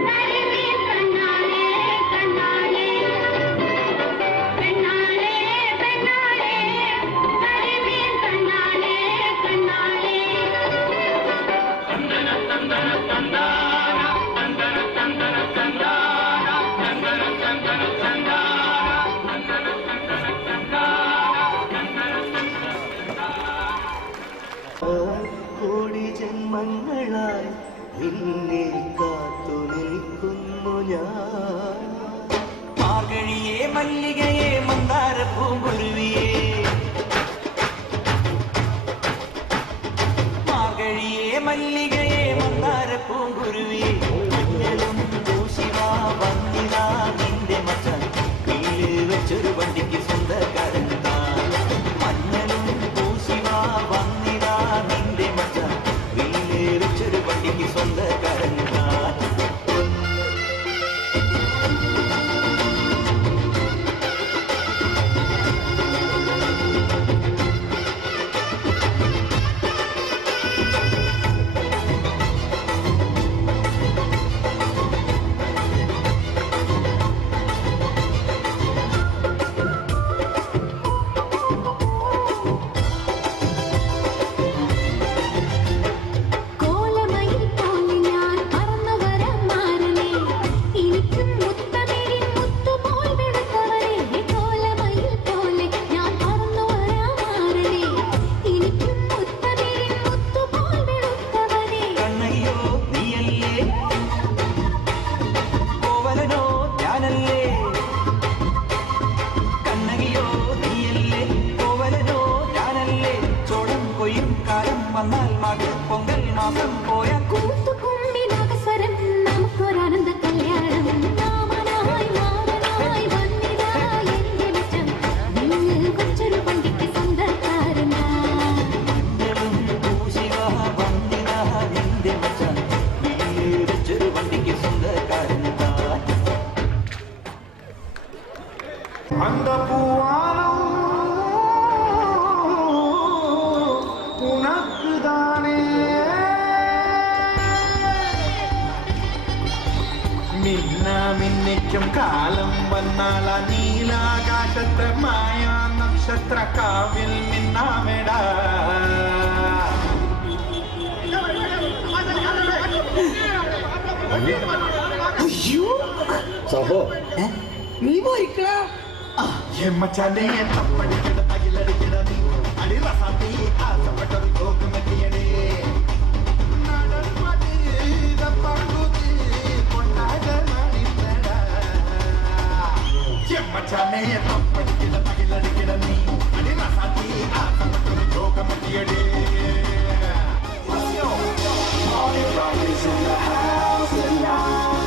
കരിമീൻ കണ്ണാളെ കണ്ണാളെ പെണ്ണാളെ പെണ്ണാളെ കരിമീൻ കണ്ണാളെ കണ്ണാളെ തന്തന തന്തന തന്താന തന്തന തന്തന തന്താന തന്തന തന്തന തന്താന തന്തന തന്തന തന്താന തന്തന കോടി ജന്മങ്ങളായി നിന്നെ കാത്തു നിൽക്കുന്നു ഞാൻ മാർഗഴിയെ മല്ലികയെ മന്ദാര പൂങ്കുരുവിയെ മാർഗഴിയെ മല്ലികയെ മന്ദാര പൂങ്കുരുവിയെ മഞ്ഞളും പൂശിവാ വന്നിതാ നിന്റെ മച്ചൻ വീട്ടിൽ വെച്ചൊരു വണ്ടിക്ക് സ്വന്തക്കാരൻ താൻ മഞ്ഞളും പൂശിവാ വന്നിതാ നിന്റെ മച്ചൻ വീട്ടിൽ വെച്ചൊരു വണ്ടിക്ക് സ്വന്തക്കാരൻ താൻ കോലമയിൽ പോലെ ഞാൻ പറന്നു വരാം മാരനെ എനിക്കും മുത്തമിഴിൻ മുത്തുപോൽ വെളുത്തവനെ കോലമയിൽ പോലെ ഞാൻ പറന്നു വരാം മാരനെ എനിക്കും മുത്തമിഴിൻ മുത്തുപോൽ വെളുത്തവനെ കണ്ണയ്യോ നീയല്ലേ കോവലനോ ഞാനല്ലേ കണ്ണകിയോ നീയല്ലേ കോവലനോ ഞാനല്ലേ ചോളം കൊയ്യും കാലം വന്നാൽ മകൾ പൊങ്കൽ മാസം പോയ കൂത്തുകുമ്പിനാകസ്വരം നമുക്കൊരാനന്ദ കല്യാണം മാമനായി മാമനായി വന്നിതാ എന്റെ മച്ചൻ വീട്ടിൽ വെച്ചൊരു വണ്ടിക്ക് സ്വന്തക്കാരനാ മഞ്ഞളും പൂശിവാ വന്നിതാ നിന്റെ മച്ചാൻ വീട്ടിൽ വെച്ചൊരു വണ്ടിക്ക് സ്വന്തക്കാരൻ താൻ அந்த பூவானம் உனக்குதானே മിന്ന മിന്നിക്കും കാലം വന്നാൽ ആ നീലാകാശത്തെ മായാ നക്ഷത്ര കാവിൽ മിന്നാമെടാ നീ പോയിക്കടാ മച്ചാനെ തപ്പടിക്കട തകിലടിക്കട നീ അടിറസാത്തി ആസപ്പെട്ടൊരു തോക്കുമെത്തിയടേ നടന്മതി പങ്കുതി കൊണ്ടാട മച്ചാനെ തപ്പടിക്കട തകിലടിക്കട നീ അടിറസാത്തി ആസപ്പെട്ടൊരു തോക്കുമെത്തിയടേ All the rockers in the house tonight.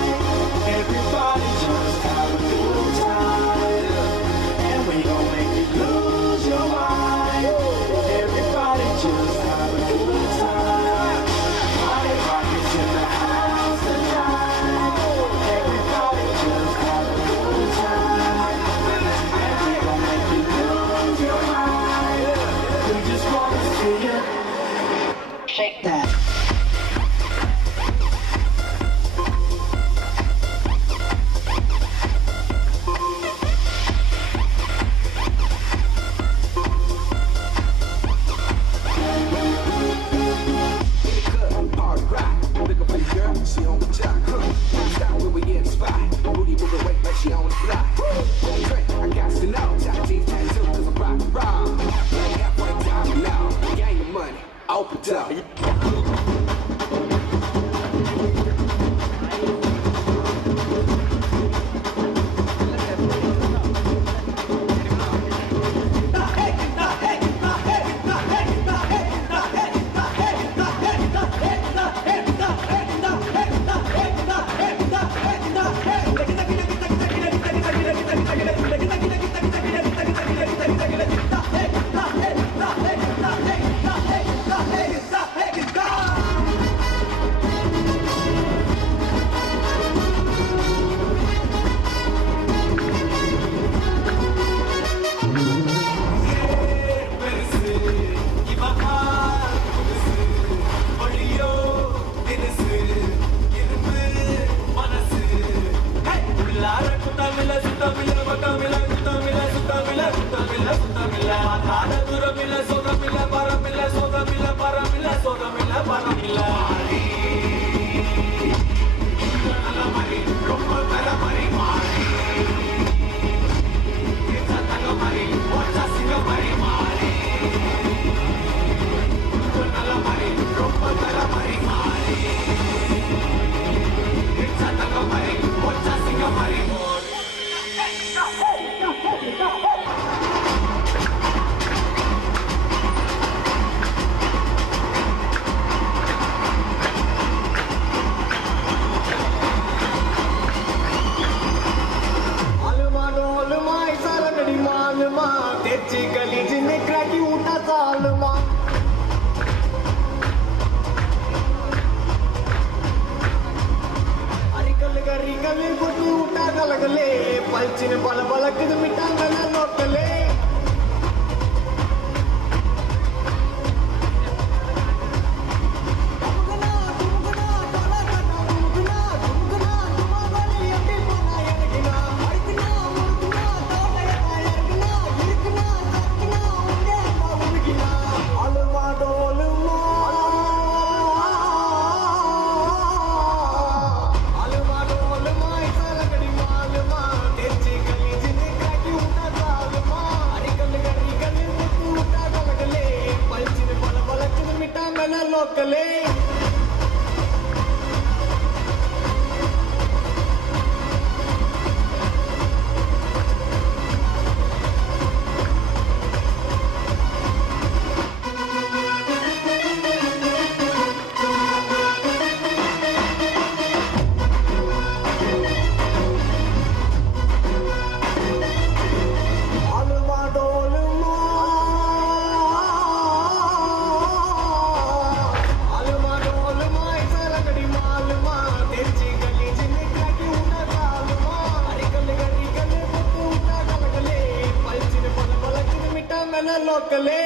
കലകലേ പൽച്ചിന് പല പലക്കിത് മിട്ടാങ്കല നോക്കലേ లోకలే లోకలే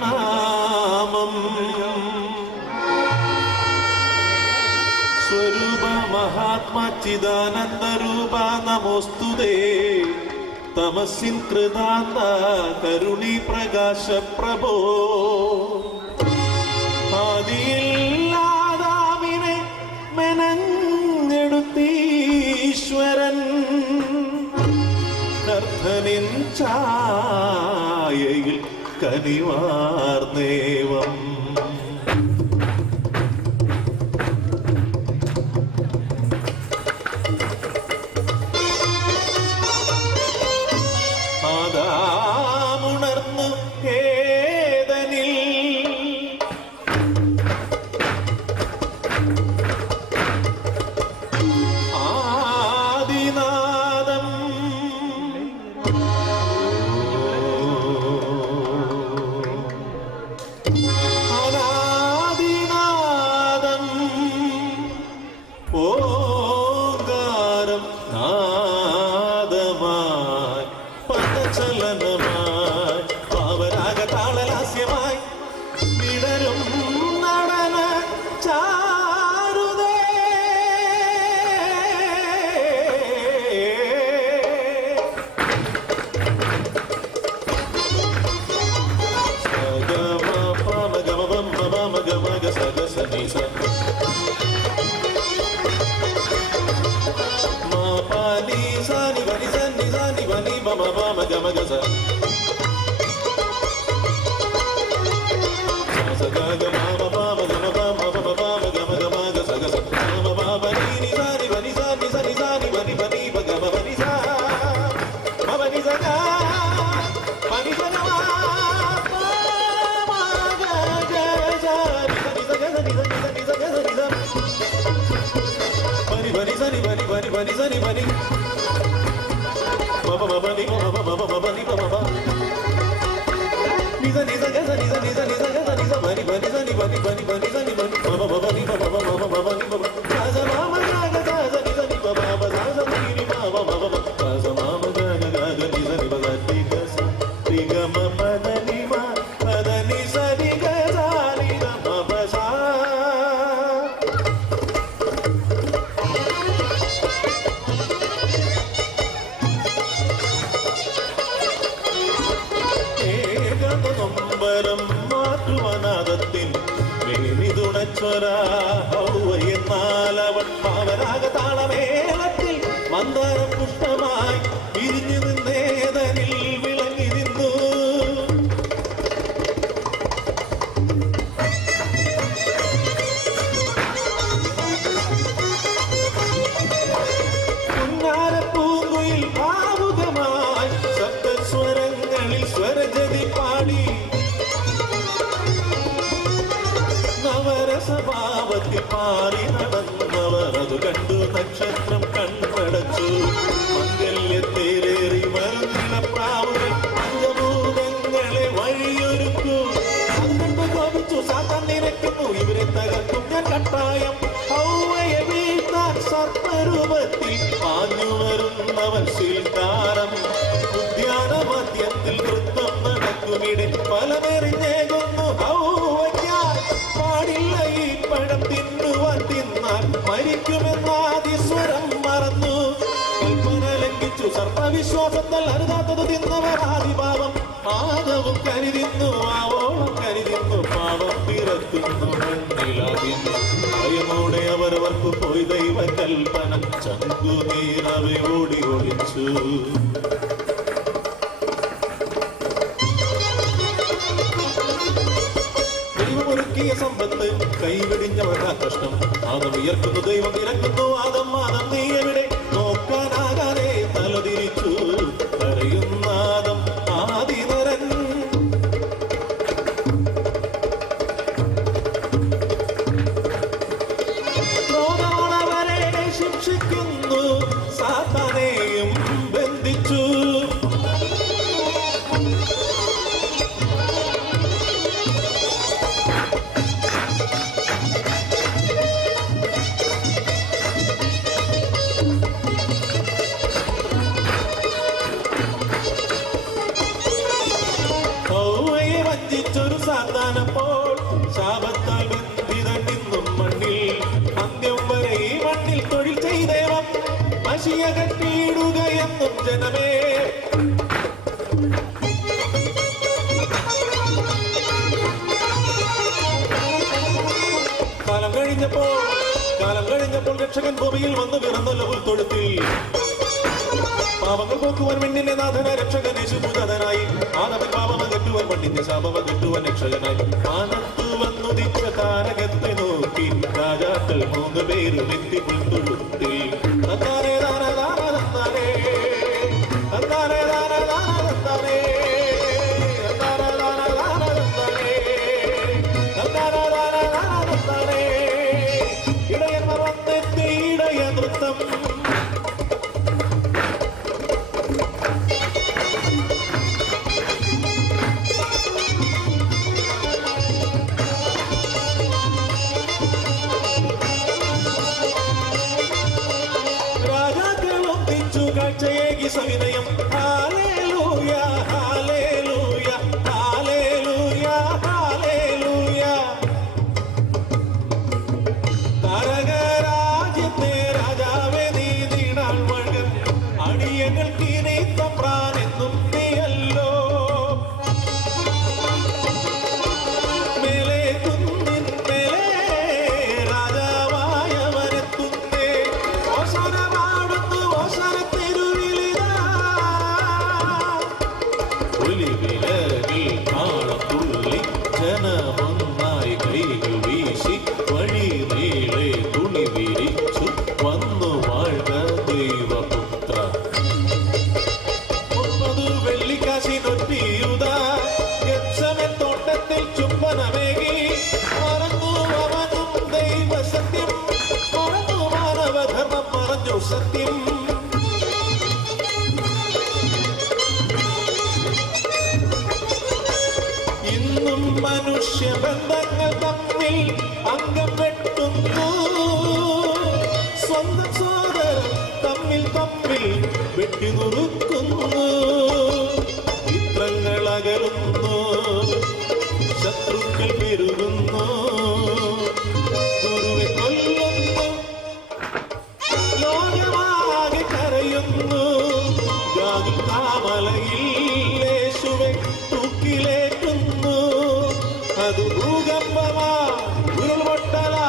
പ്രണാമം സ്വരൂപ മഹാത്മാ ചിദാനന്ദ രൂപ നമോസ്തുതേ തമസിൻ കൃതാന്ത കരുണി പ്രകാശ പ്രഭോ ആദിയില്ലാതാവിനെ മെനഞ്ഞെടുത്തീശ്വരൻ കർത്തനിൻ ഛായയിൽ കനിവാർന്നേവം ആദാമുണർന്നു ഏദനിൽ ആദിനാദം ഈശ്വര എന്നാലവൻ പാവരാഗ താളമേളത്തിൽ മന്ദാര പുഷ്പമായി വിരിഞ്ഞു നിന്നേതനിൽ വിളങ്ങി നിന്നു. പൂങ്കുയിൽ ഭാവുകമായി ശബ്ദസ്വരങ്ങളിൽ സ്വരജതി പാടി നവരസഭാവത്തിൽ പാറി നടന്നവർ അത് കണ്ടു നക്ഷത്രം കൺപടച്ചു. മംഗല്യത്തേലേറി വരുന്നില പ്രാവുകൾ പഞ്ചഭൂതങ്ങളെ വഴിയൊരുക്കു. അത് കണ്ടു കോപിച്ചു സാത്താൻ നിരക്കുന്നു, ഇവരെ തകർക്കും ഞാൻ കട്ടായം. ഹൗവയെ വീഴ്ത്താൻ സർപ്പരൂപത്തിൽ പാഞ്ഞു വരുന്നവൻ ശീൽക്കാരം. ഉദ്യാനമധ്യത്തിൽ നൃത്തം നടക്കുമിടെ പലമെറിഞ്ഞേകുന്നു ഹൗവയ്ക്കാൻ. പാടില്ല ഈ പഴം തിന്നുവാൻ, തിന്നാൽ മരിക്കുമെന്നാദിസ്വരം മറന്നു. കൽപ്പന ലംഘിച്ചു സർപ്പവിശ്വാസത്താൽ അരുതാത്തത് തിന്നവർ ആദിഭാവം. ആദവും കരുതിന്നു, ആവോളം കരുതിന്നു, പാവം പിറക്കുന്നു മണ്ണിലാദ്യം. ഭയമോടെ അവർക്ക് പോയി ദൈവ കൽപ്പന, ചങ്കുനീരവെ ഓടി ഒളിച്ചു. ദൈവമൊരുക്കിയ സമ്പത്ത് കൈവെടിഞ്ഞവരുടെ കഷ്ടം. ആദം ഉയർക്കുന്നു, ദൈവം ഇറക്കുന്നു. ആദം ആദം നീ എവിടെ? നോക്കാനാകാതെ തലതിരിച്ചു കരയുന്ന ആദം ആദിനരൻ. ക്രോധമുള്ളവരെ ശിക്ഷിക്കുന്നു, സാത്താനെയും ബന്ധിച്ചു. ഹൗവയെ വഞ്ചിച്ചൊരു സാത്താനപ്പോൾ ശാപത്താൽ ബന്ധിതൻ നിന്നും മണ്ണിൽ. അന്ത്യം വരെ ഈ മണ്ണിൽ തൊഴിൽ ചെയ്തേവം മഷിയകറ്റിയിടുകയെന്നും ജനമേ. കാലം കഴിഞ്ഞപ്പോൾ രക്ഷകൻ ഭൂമിയിൽ വന്നു പിറന്നല്ലോ പുൽത്തൊഴുത്തിൽ. പാപങ്ങൾ പോക്കുവാൻ മണ്ണിന്റെ നാഥന രക്ഷകൻ യേശുപൂജാതനായി. ആദവൻ പാപമകറ്റുവാൻ മണ്ണിന്റെ ശാപമകറ്റുവാൻ രക്ഷകനായി. മാനത്തു വന്നുദിച്ച താരകത്തെ നോക്കി രാജാക്കൾ 3 പേരും എത്തി പുൽത്തൊഴുത്തിൽ. തന്നാനേ ദാന ദാന തന്നാനേ, തന്നാനേ ദാന ദാന തന്നാനേ, തന്നാന ദാന ദാന തന്നാനേ, തന്നാന ദാന ദാന തന്നാനേ. ഇടയന്മാർ വന്നെത്തി ഇടയ നൃത്തം. കാഴ്ചയേകി സവിനയം. ഹല്ലേലൂയ ഹല്ലേലൂയ ഹല്ലേലൂയ ഹല്ലേലൂയ. താരകരാജ്യത്തെ രാജാവേ നീ നീടാൾ വഴകൻ. അടിയങ്ങൾക്ക് ഇനി തമ്പ്രാൻ എന്നും നീയല്ലോ. മേലെ കുന്നിൻ മേലെ രാജാവായവനെത്തുന്നേ. ഓശാനമാടുന്നു ഓശാനത്തെരുവിലിതാ. ഒലിവിലകിൽ കാണത്തുള്ളി ജനമൊന്നായി കൈകൾ വീശി വഴി നീളെ തുണി വിരിച്ചു വന്നു വാഴ്ക ദൈവപുത്ര. 30 വെള്ളിക്കാശിനൊറ്റിയുത ഗെത്സമൻ തോട്ടത്തിൽ ചുംബനമേകി. മറന്നു അവനും ദൈവസത്യം, മറന്നു മാനവധർമ്മം, മറഞ്ഞു സത്യം. ഇന്നും മനുഷ്യബന്ധങ്ങൾ തമ്മിൽ അംഗം വെട്ടുന്നു. സ്വന്തം സോദരൻ തമ്മിൽ തമ്മിൽ വെട്ടിനുറുക്കുന്നു. മിത്രങ്ങൾ അകലുന്നു, ശത്രുക്കൾ പെരുകുന്നു. ഗുരുവെ കൊല്ലുന്നു, ലോകമാകെ കരയുന്നു. താമലയിൽ യേശുവെ തൂക്കിലേറ്റുന്നു. അത് ഭൂകമ്പമാ ഉരുൾപൊട്ടലാ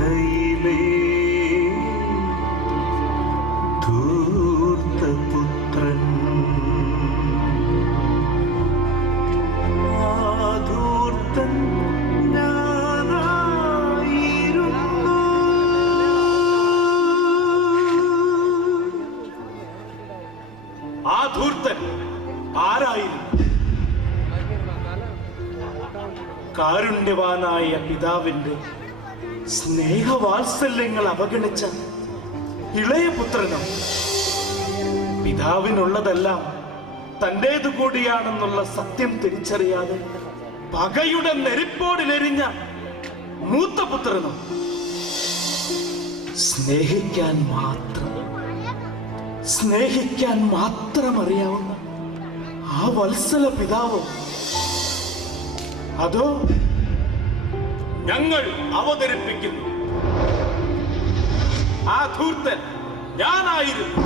കഥയിലെ ധൂർത്തപുത്രൻ ധൂർത്തൻ ഞാനായിരുന്നു. ആ ധൂർത്തൻ ആരായിരുന്നു? കാരുണ്യവാനായ പിതാവിന്റെ സ്നേഹവാത്സല്യങ്ങൾ അവഗണിച്ച ഇളയ പുത്രനും പിതാവിനുള്ളതെല്ലാം തന്റേതു കൂടിയാണെന്നുള്ള സത്യം തിരിച്ചറിയാതെ പകയുടെ നെരിപ്പോടിലെരിഞ്ഞ മൂത്ത പുത്രനും സ്നേഹിക്കാൻ മാത്രം അറിയാവുന്ന ആ വത്സല പിതാവും അതോ ഞങ്ങൾ അവതരിപ്പിക്കുന്നു ആ ധൂർത്തൻ ഞാനായിരുന്നു.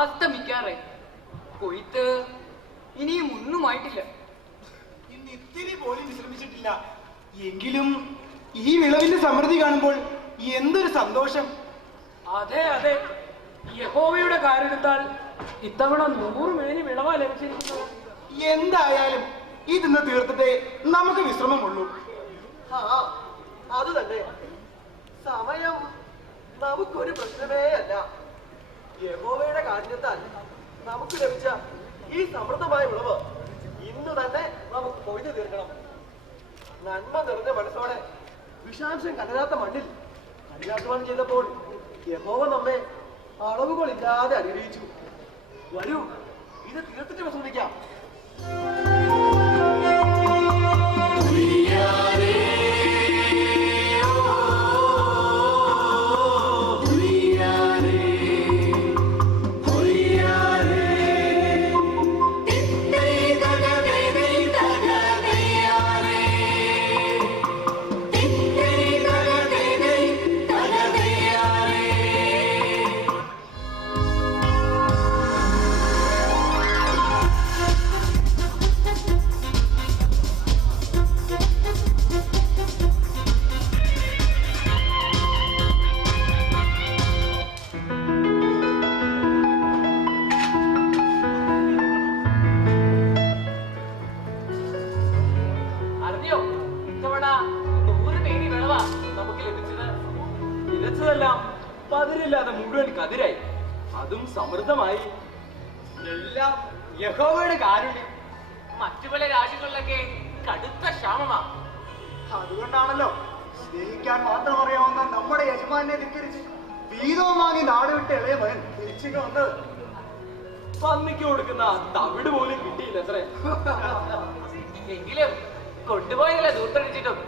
അസ്തമിക്കാറായി. കൊയ്ത്ത് ഇനിയും ഒന്നുമായിട്ടില്ല. ഇന്ന് ഇത്തിരി പോലും വിശ്രമിച്ചിട്ടില്ല. എങ്കിലും ഈ വിളവിന്റെ സമൃദ്ധി കാണുമ്പോൾ എന്തൊരു സന്തോഷം. അതെ അതെ, യഹോവയുടെ കാരണത്താൽ ഇത്തവണ 100 മേനി വിളവാ ലഭിച്ചിരിക്കുന്നത്. എന്തായാലും ഇതിന്ന് തീർത്തിട്ടേ നമുക്ക് വിശ്രമമുള്ളൂ. അത് തന്നെ, സമയം നമുക്കൊരു പ്രശ്നമേ അല്ല. യഹോവയുടെ കാരണത്താൽ നമുക്ക് ലഭിച്ച ഈ സമൃദ്ധമായ വിളവ് ഇന്ന് തന്നെ നമുക്ക് കൊയ്തു തീർക്കണം. നന്മ നിറഞ്ഞ മനസ്സോടെ വിഷാംശം കലരാത്ത മണ്ണിൽ കഠിനാധ്വാനം ചെയ്തപ്പോൾ യഹോവ നമ്മെ അളവുകളില്ലാതെ അനുഗ്രഹിച്ചു. വരൂ, ഇത് തീർത്തിട്ട് വിശ്രമിക്കാം. പതിരില്ലാതെ മുഴുവൻ കതിരായി, അതും സമൃദ്ധമായി. എല്ലാം യഹോവയുടെ കാരുണ്യം. മറ്റു പല രാജ്യങ്ങളിലൊക്കെ കടുത്ത ക്ഷാമമാ. അതുകൊണ്ടാണല്ലോ സ്നേഹിക്കാൻ മാത്രം അറിയാവുന്ന നമ്മുടെ യജമാനെ ധിക്കരിച്ച് വീതവും വാങ്ങി നാട് വിട്ട് ഇളയ മകൻ തിരിച്ചു വന്നത്. പന്നിക്ക് കൊടുക്കുന്ന തവിട് പോലും കിട്ടിയില്ല അത്രേ. എങ്കിലും കൊണ്ടുപോയല്ല ദൂർത്തടിച്ചിട്ടും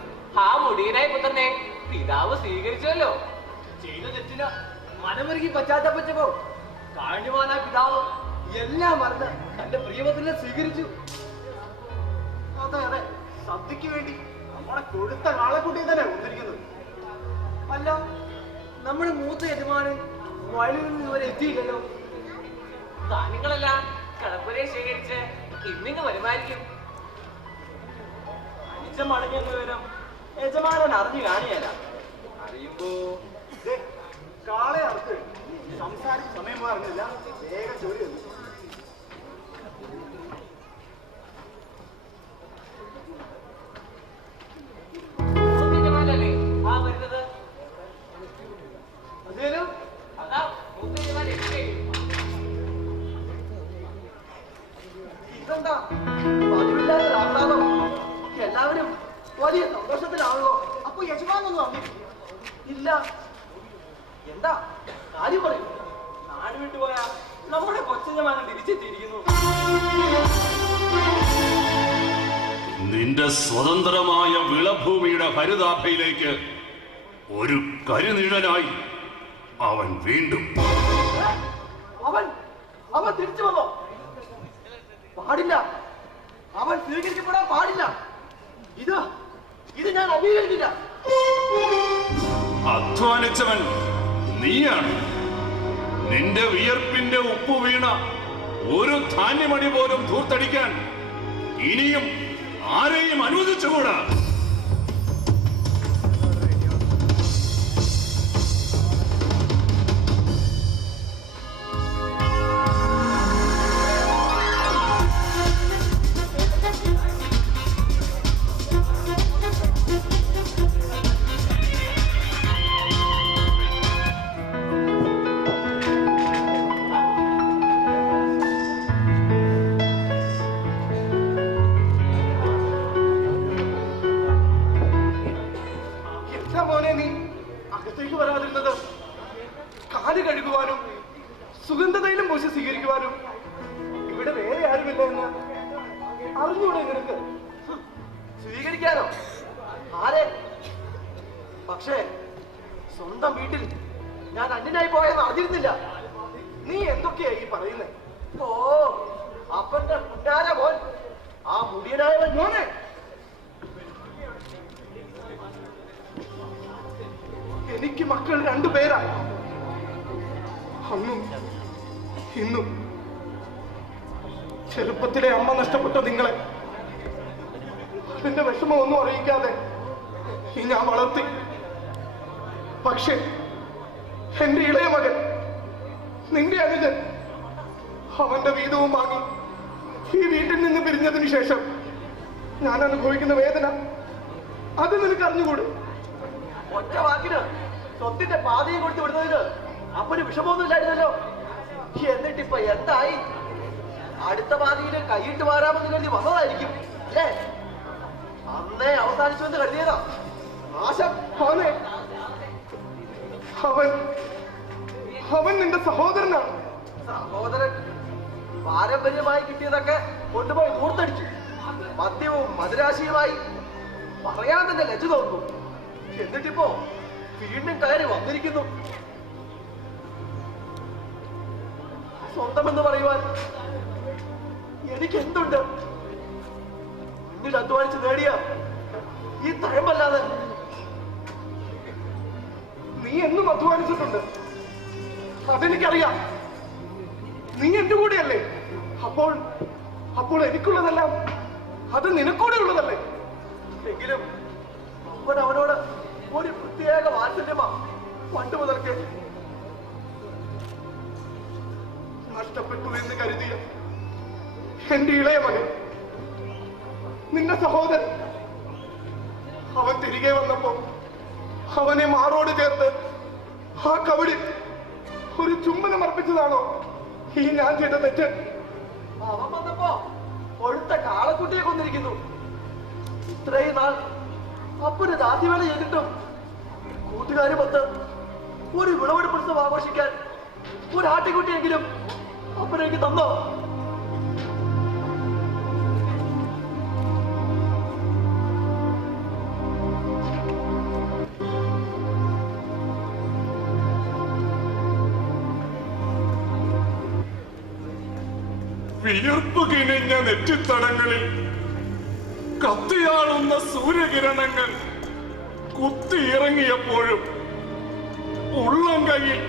ആ മുടിയനായ പുത്രനെ പിതാവ് സ്വീകരിച്ചല്ലോ. ചെയ്ത തെറ്റിന് മനമരുകി പശ്ചാത്തലപ്പെട്ടപ്പോ കാഴ്ചവാന പിതാവ് എല്ലാം മറന്ന് തന്റെ പ്രിയപുത്രനെ സ്വീകരിച്ചു. അതെ അതെ, സദ്യക്ക് വേണ്ടി നമ്മളെ കൊടുത്ത കാളക്കുട്ടിയെ തന്നെ വന്നിരിക്കുന്നത്. അല്ല, നമ്മുടെ മൂത്ത യജമാനൻ വയലിൽ നിന്ന് ഇതുവരെ എത്തിയില്ലല്ലോ. ധാന്യങ്ങളെല്ലാം കളപ്പുരയെ ശേഖരിച്ച് ഇന്നിങ്ങ് വരുമായിരിക്കും. അനിച്ച മടങ്ങിയ വിവരം യജമാനൻ അറിഞ്ഞു കാണിയല്ല. അറിയുമ്പോ കാളെ അറുത്ത് സംസാരിച്ച് സമയം പറഞ്ഞില്ല, വേഗം ജോലി വന്നു. വലിയ സന്തോഷത്തിലാണല്ലോ. അപ്പൊ യജമാനൊന്നും അറിഞ്ഞു ഇല്ല. എന്താ കാര്യം പറയും? നാട് വിട്ടുപോയാ നമ്മുടെ കൊച്ചയജമാനൻ തിരിച്ചെത്തിയിരിക്കുന്നു. നിന്റെ സ്വതന്ത്രമായ വിളഭൂമിയുടെ ഹരിതാഭയിലേക്ക് ഒരു കരിനിഴലായി അവൻ വീണ്ടും. അവൻ തിരിച്ചു വന്നോ? പാടില്ല, അവൻ സ്വീകരിക്കപ്പെടാൻ പാടില്ല. ഇത് ഞാൻ അംഗീകരിക്കില്ല. അധ്വാനിച്ചവൻ നീയാണ്. നിന്റെ വിയർപ്പിന്റെ ഉപ്പു വീണ ഒരു ധാന്യമണി പോലും ധൂർത്തടിക്കാൻ ഇനിയും ആരെയും അനുവദിച്ചുകൂടാ. മോനെ നീ അകത്തേക്ക് വരാതിരുന്നത്? കാല് കഴുകുവാനും സുഗന്ധതൈലം പൂശി സ്വീകരിക്കുവാനും ഇവിടെ വേറെ ആരുമില്ല എന്ന് അറിഞ്ഞൂടെ നിനക്ക്? സ്വീകരിക്കാനോ? ആരെ? പക്ഷേ സ്വന്തം വീട്ടിൽ ഞാൻ അന്യനായി പോയെന്ന് അറിഞ്ഞിരുന്നില്ല. നീ എന്തൊക്കെയാ ഈ പറയുന്നേ? ഓ, അപ്പന്റെ പുന്നാര മോൻ, ആ മുടിയനായവൻ. മോനെ, എനിക്ക് മക്കൾ 2 പേരായി. അന്നും ഇന്നും ചെറുപ്പത്തിലെ അമ്മ നഷ്ടപ്പെട്ട നിങ്ങളെ അതിന്റെ വിഷമമൊന്നും അറിയിക്കാതെ ഈ ഞാൻ വളർത്തി. പക്ഷേ എന്റെ ഇളയ മകൻ, നിന്റെ അനുജൻ, അവന്റെ വീതവും വാങ്ങി ഈ വീട്ടിൽ നിന്ന് പിരിഞ്ഞതിന് ശേഷം ഞാൻ അനുഭവിക്കുന്ന വേദന അത് നിനക്ക് അറിഞ്ഞുകൂടും. ഒറ്റ വാക്കിന് സ്വത്തിന്റെ പാതയും കൊടുത്തു വിടുന്നതിന് അപ്പന് വിഷമമൊന്നും ഇല്ലായിരുന്നല്ലോ. എന്നിട്ടിപ്പൊ എന്തായി? അടുത്ത പാതയില് കൈയിട്ട് വാരാമെന്ന് കരുതി വന്നതായിരിക്കും അല്ലേ? അന്നേ അവസാനിച്ചുവെന്ന് കരുതിയതാ. നാശം. അവൻ നിന്റെ സഹോദരനാണ്. സഹോദരൻ പാരമ്പര്യമായി കിട്ടിയതൊക്കെ കൊണ്ടുപോയി ദൂർത്തടിച്ചു. മദ്യവും മധുരാശിയുമായി പറയാൻ തന്നെ ലജ്ജ തോന്നുന്നു. എന്നിട്ടിപ്പോ വീണ്ടും കയറി വന്നിരിക്കുന്നു. സ്വന്തമെന്ന് പറയുവാൻ എനിക്ക് എന്തുണ്ട്? മുന്നിൽ അധ്വാനിച്ച് നേടിയ ഈ തഴമ്പല്ലാതെ. നീ എന്നും അധ്വാനിച്ചിട്ടുണ്ട്, അതെനിക്കറിയാം. നീ എന്റെ കൂടെയല്ലേ? അപ്പോൾ എനിക്കുള്ളതെല്ലാം അത് നിനക്കൂടെ ഉള്ളതല്ലേ? എങ്കിലും അവനോട് ഒരു പ്രത്യേക വാത്സല്യമാ പണ്ട് മുതൽക്ക്. നഷ്ടപ്പെട്ടു എന്ന് കരുതിയ എന്റെ ഇളയ മകൻ, നിന്റെ സഹോദരൻ, അവൻ തിരികെ വന്നപ്പോ അവനെ മാറോട് ചേർത്ത് ആ കവിടി ഒരു ചുംബനം അർപ്പിച്ചതാണോ ഈ ഞാൻ ചെയ്ത തെറ്റ്? അവൻ വന്നപ്പോ കൊഴുത്ത കാളക്കുട്ടിയെ കൊന്നിരിക്കുന്നു. ഇത്രയും നാൾ അപ്പന് ദാസ്യവേല ചെയ്തിട്ടും കൂട്ടുകാരുമൊത്ത് ഒരു വിളവെടുപ്പ് ഉത്സവം ആഘോഷിക്കാൻ ഒരു ആട്ടിക്കുട്ടിയെങ്കിലും അപ്പനേക്ക് തന്നോ? വിയർപ്പ് കിനിഞ്ഞ നെറ്റിത്തടങ്ങളിൽ കത്തിയാളുന്ന സൂര്യകിരണങ്ങൾ കുത്തിയിറങ്ങിയപ്പോഴും ഉള്ളം കൈയിൽ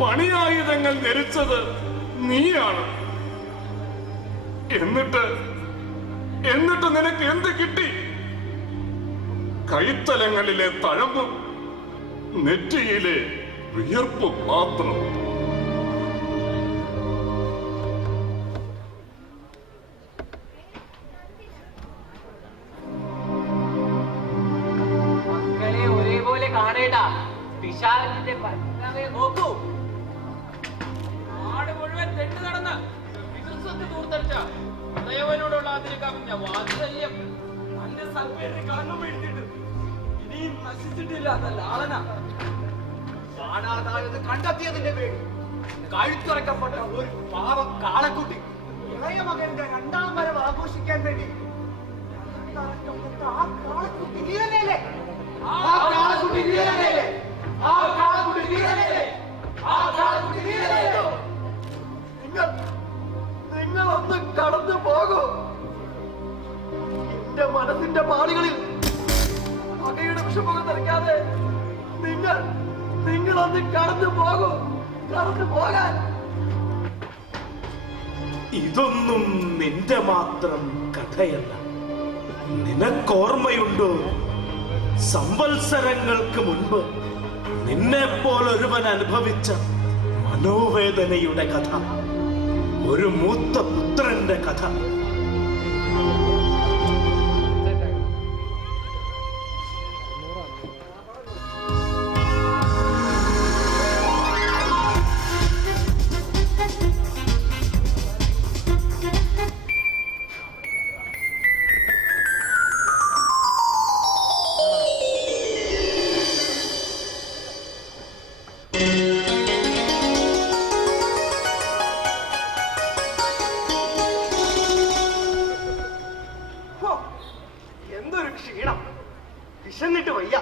പണിയായുധങ്ങൾ ധരിച്ചത് നീയാണ്. എന്നിട്ട് നിനക്ക് എന്ത് കിട്ടി? കൈത്തലങ്ങളിലെ തഴമ്പും നെറ്റിയിലെ വിയർപ്പും മാത്രം. പിശാചിന്റെ പരിണാമേ നോക്കൂ. നാട് മുഴുവൻ തെണ്ടു നടന്ന് പിതൃസ്വത്ത് ദൂർത്തടിച്ച ഉദയവനോടുള്ള അതിന് കവിഞ്ഞ വാത്സല്യം നല്ല നിന്റെ സൽപ്പേരിന് കണ്ണും എഴുതിയിട്ട് ഇനിയും നശിച്ചിട്ടില്ലാത്ത ലാളന കാണാതായത് കണ്ടെത്തിയതിന്റെ പേര് കഴുത്തുറക്കപ്പെട്ട ഒരു പാവ കാളക്കുട്ടി ഇളയ മകന്റെ രണ്ടാം വരവ് ആഘോഷിക്കാൻ വേണ്ടി ആ കാളക്കുട്ടി നീരനേലേ ആ കാളക്കുട്ടി നീരനേലേ ആ കാളക്കുട്ടി നീരനേലേ ആ കാളക്കുട്ടി നീരനേലേ നിങ്ങളൊന്ന് കടന്നു പോകൂ. എന്റെ മനസ്സിന്റെ പാളികളിൽ പകയുടെ വിഷമുഖം തെറിക്കാതെ നിങ്ങളൊന്ന് കടന്നു പോകൂ. കടന്നു പോകാൻ. ഇതൊന്നും നിന്റെ മാത്രം കഥയല്ല. നിനക്കോർമ്മയുണ്ടോ, സംവത്സരങ്ങൾക്ക് മുൻപ് നിന്നെ പോലൊരുവൻ അനുഭവിച്ച മനോവേദനയുടെ കഥ, ഒരു മൂത്ത പുത്രന്റെ കഥ. എന്തൊരു ക്ഷീണം, വിശന്നിട്ട് വയ്യ.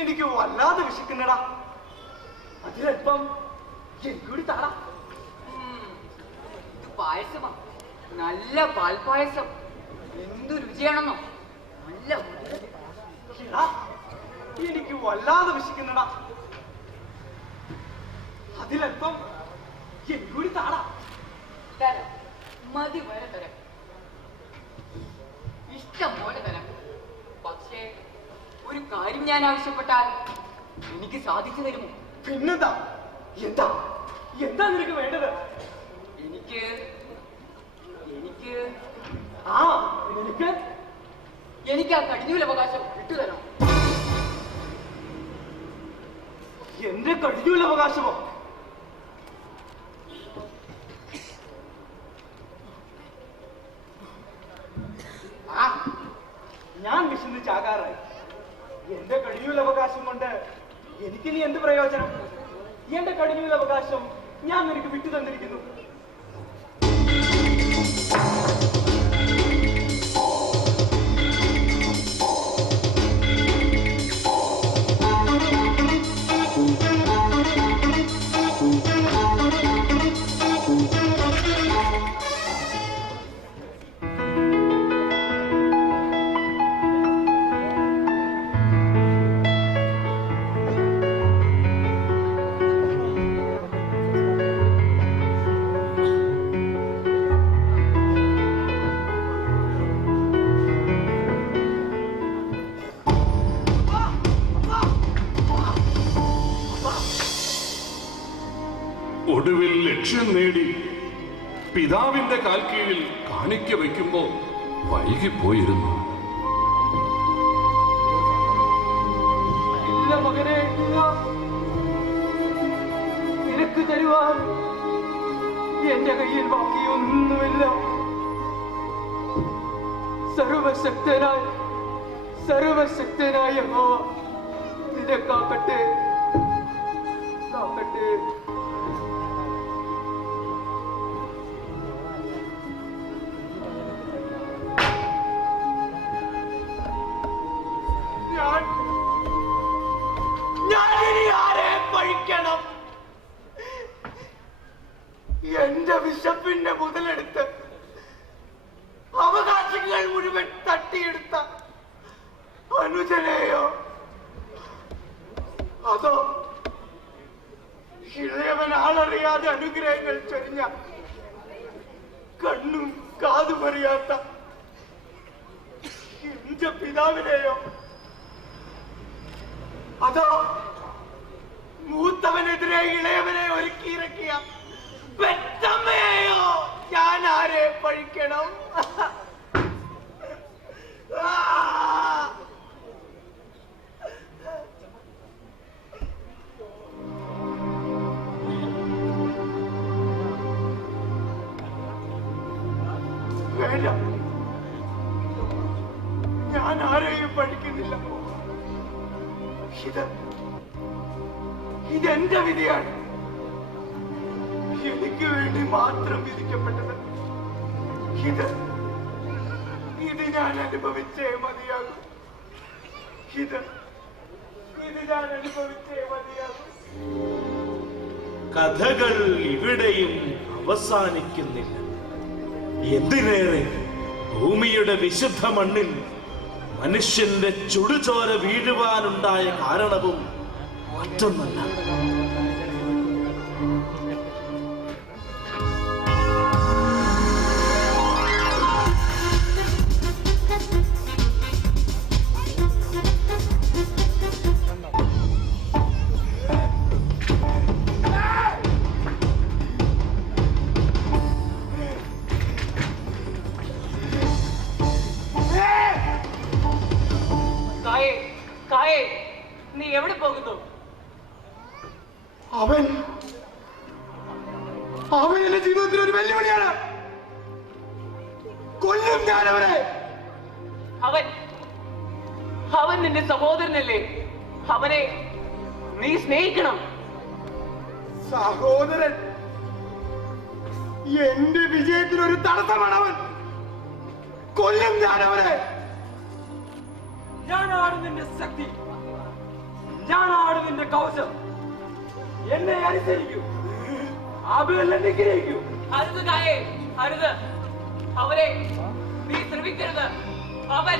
എനിക്ക് വല്ലാതെ വിശക്കുന്നടാ. അതിലൽപ്പം എനിക്കൂടി താടാ. ഇത് പായസമാ, നല്ല പാൽപായസം. എന്തു രുചിയാണെന്നോ, നല്ല എനിക്ക് വല്ലാതെ വിശക്കുന്നടാ. അതിലൽപ്പം എനിക്കൂടി താടാ. തരാം, മതി വരെ തരാം, ഇഷ്ടം പോലെ തരാം. പക്ഷേ ഒരു കാര്യം ഞാൻ ആവശ്യപ്പെട്ടാൽ എനിക്ക് സാധിച്ചു തരുമോ? പിന്നെന്താ? എന്താ എന്താ നിനക്ക് വേണ്ടത്? എനിക്ക് ആ കടിഞ്ഞൂലവകാശം വിട്ടുതരണം. എന്റെ കടിഞ്ഞൂലവകാശമോ? ഞാൻ വിശന്ന് ചാകാറായി. എന്റെ കടിഞ്ഞൂലവകാശം കൊണ്ട് എനിക്കിനി എന്ത് പ്രയോജനം? എന്റെ കടിഞ്ഞൂലവകാശം ഞാൻ നിനക്ക് വിട്ടു തന്നിരിക്കുന്നു. ഒടുവിൽ ലക്ഷ്യം നേടി പിതാവിന്റെ കാൽക്കീഴിൽ കാണിക്ക വയ്ക്കുമ്പോ വൈകിപ്പോയിരുന്നു. ഇല്ല മകനെ, ഇല്ല. നിനക്ക് തരുവാൻ എന്റെ കയ്യിൽ ബാക്കിയൊന്നുമില്ല. സർവശക്തനായ യഹോവ നിന്നെ കാക്കട്ടെ, കാക്കട്ടെ. ഞാനിനി ആരെ പഴിക്കണം? എന്റെ വിശപ്പിന്റെ മുതലെടുത്ത് അവകാശങ്ങൾ മുഴുവൻ തട്ടിയെടുത്ത അനുജനെയോ, അതോ ഇളയവൻ ആളറിയാതെ അനുഗ്രഹങ്ങൾ ചൊരിഞ്ഞ കണ്ണും കാതുമറിയാത്ത എന്റെ പിതാവിനെയോ, അതോ മൂത്തവനെതിരെ ഇളയവനെ ഒരുക്കിയിറക്കിയ പെറ്റമ്മയെയോ ഞാൻ ആരെ പഴിക്കണം? വേണ്ട, ഞാൻ ആരെയും പഠിക്കുന്നില്ല. ഇതെന്റെ വിധിയാണ്, എനിക്ക് വേണ്ടി മാത്രം വിധിക്കപ്പെട്ടത്. ഇത് ഞാൻ അനുഭവിച്ചേ മതിയാകും. ഇത് ഞാൻ അനുഭവിച്ചേ മതിയാകും. കഥകൾ ഇവിടെയും അവസാനിക്കുന്നില്ല. എന്തിനേറെ ഭൂമിയുടെ വിശുദ്ധ മണ്ണിൽ മനുഷ്യന്റെ ചുടുചോര വീഴുവാനുണ്ടായ കാരണവും മറ്റൊന്നല്ല. നീ എവിടെ പോകുന്നു? അവൻ എന്റെ ജീവിതത്തിൽ ഒരു വെല്ലുവിളിയാണ്. കൊല്ലും ഞാൻ അവനെ. അവൻ നിന്റെ സഹോദരനല്ലേ? അവനെ നീ സ്നേഹിക്കണം. സഹോദരൻ എന്റെ വിജയത്തിനൊരു തടസ്സമാണ് അവൻ. കൊല്ലും ഞാൻ അവനെ. ഞാനാണ് നിന്റെ ശക്തി, ഞാനാണ് നിന്റെ കവചം. എന്നെ അനുസരിക്കൂ, ആബേലിനെ നിഗ്രഹിക്കൂ. അരുത് കായേ, അരുത്. അവരെ നീ ശ്രമിക്കരുത്. അവൻ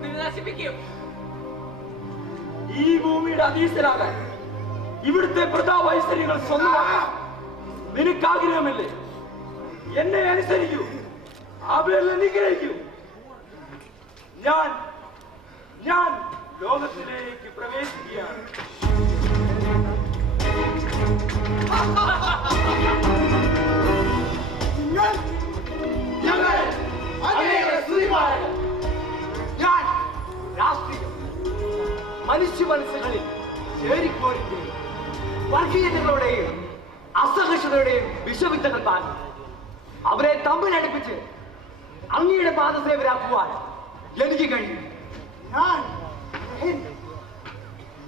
നിന്നെ നശിപ്പിക്കും. ഈ ഭൂമിയുടെ അധീശനാകാൻ, ഇവിടുത്തെ പ്രതാപ ഐശ്വര്യങ്ങൾ സ്വന്തമാക്കാൻ നിനക്ക് ആഗ്രഹമില്ലേ? എന്നെ അനുസരിക്കൂ, ആബേലിനെ നിഗ്രഹിക്കൂ. ഞാൻ ലോകത്തിലേക്ക് പ്രവേശിക്കുകയാണ്. ഞാൻ രാഷ്ട്രീയം മനുഷ്യ മനസ്സുകളിൽ ചേരിപ്പോരിന്റെയും വർഗീയതകളുടെയും അസഹിഷ്ണുതയുടെയും വിഷവിത്തകൾ താങ്ങി അവരെ തമ്മിലടിപ്പിച്ച് അങ്ങയുടെ പാദസേവരാക്കുവാൻ എനിക്ക് കഴിയും. ഞാൻ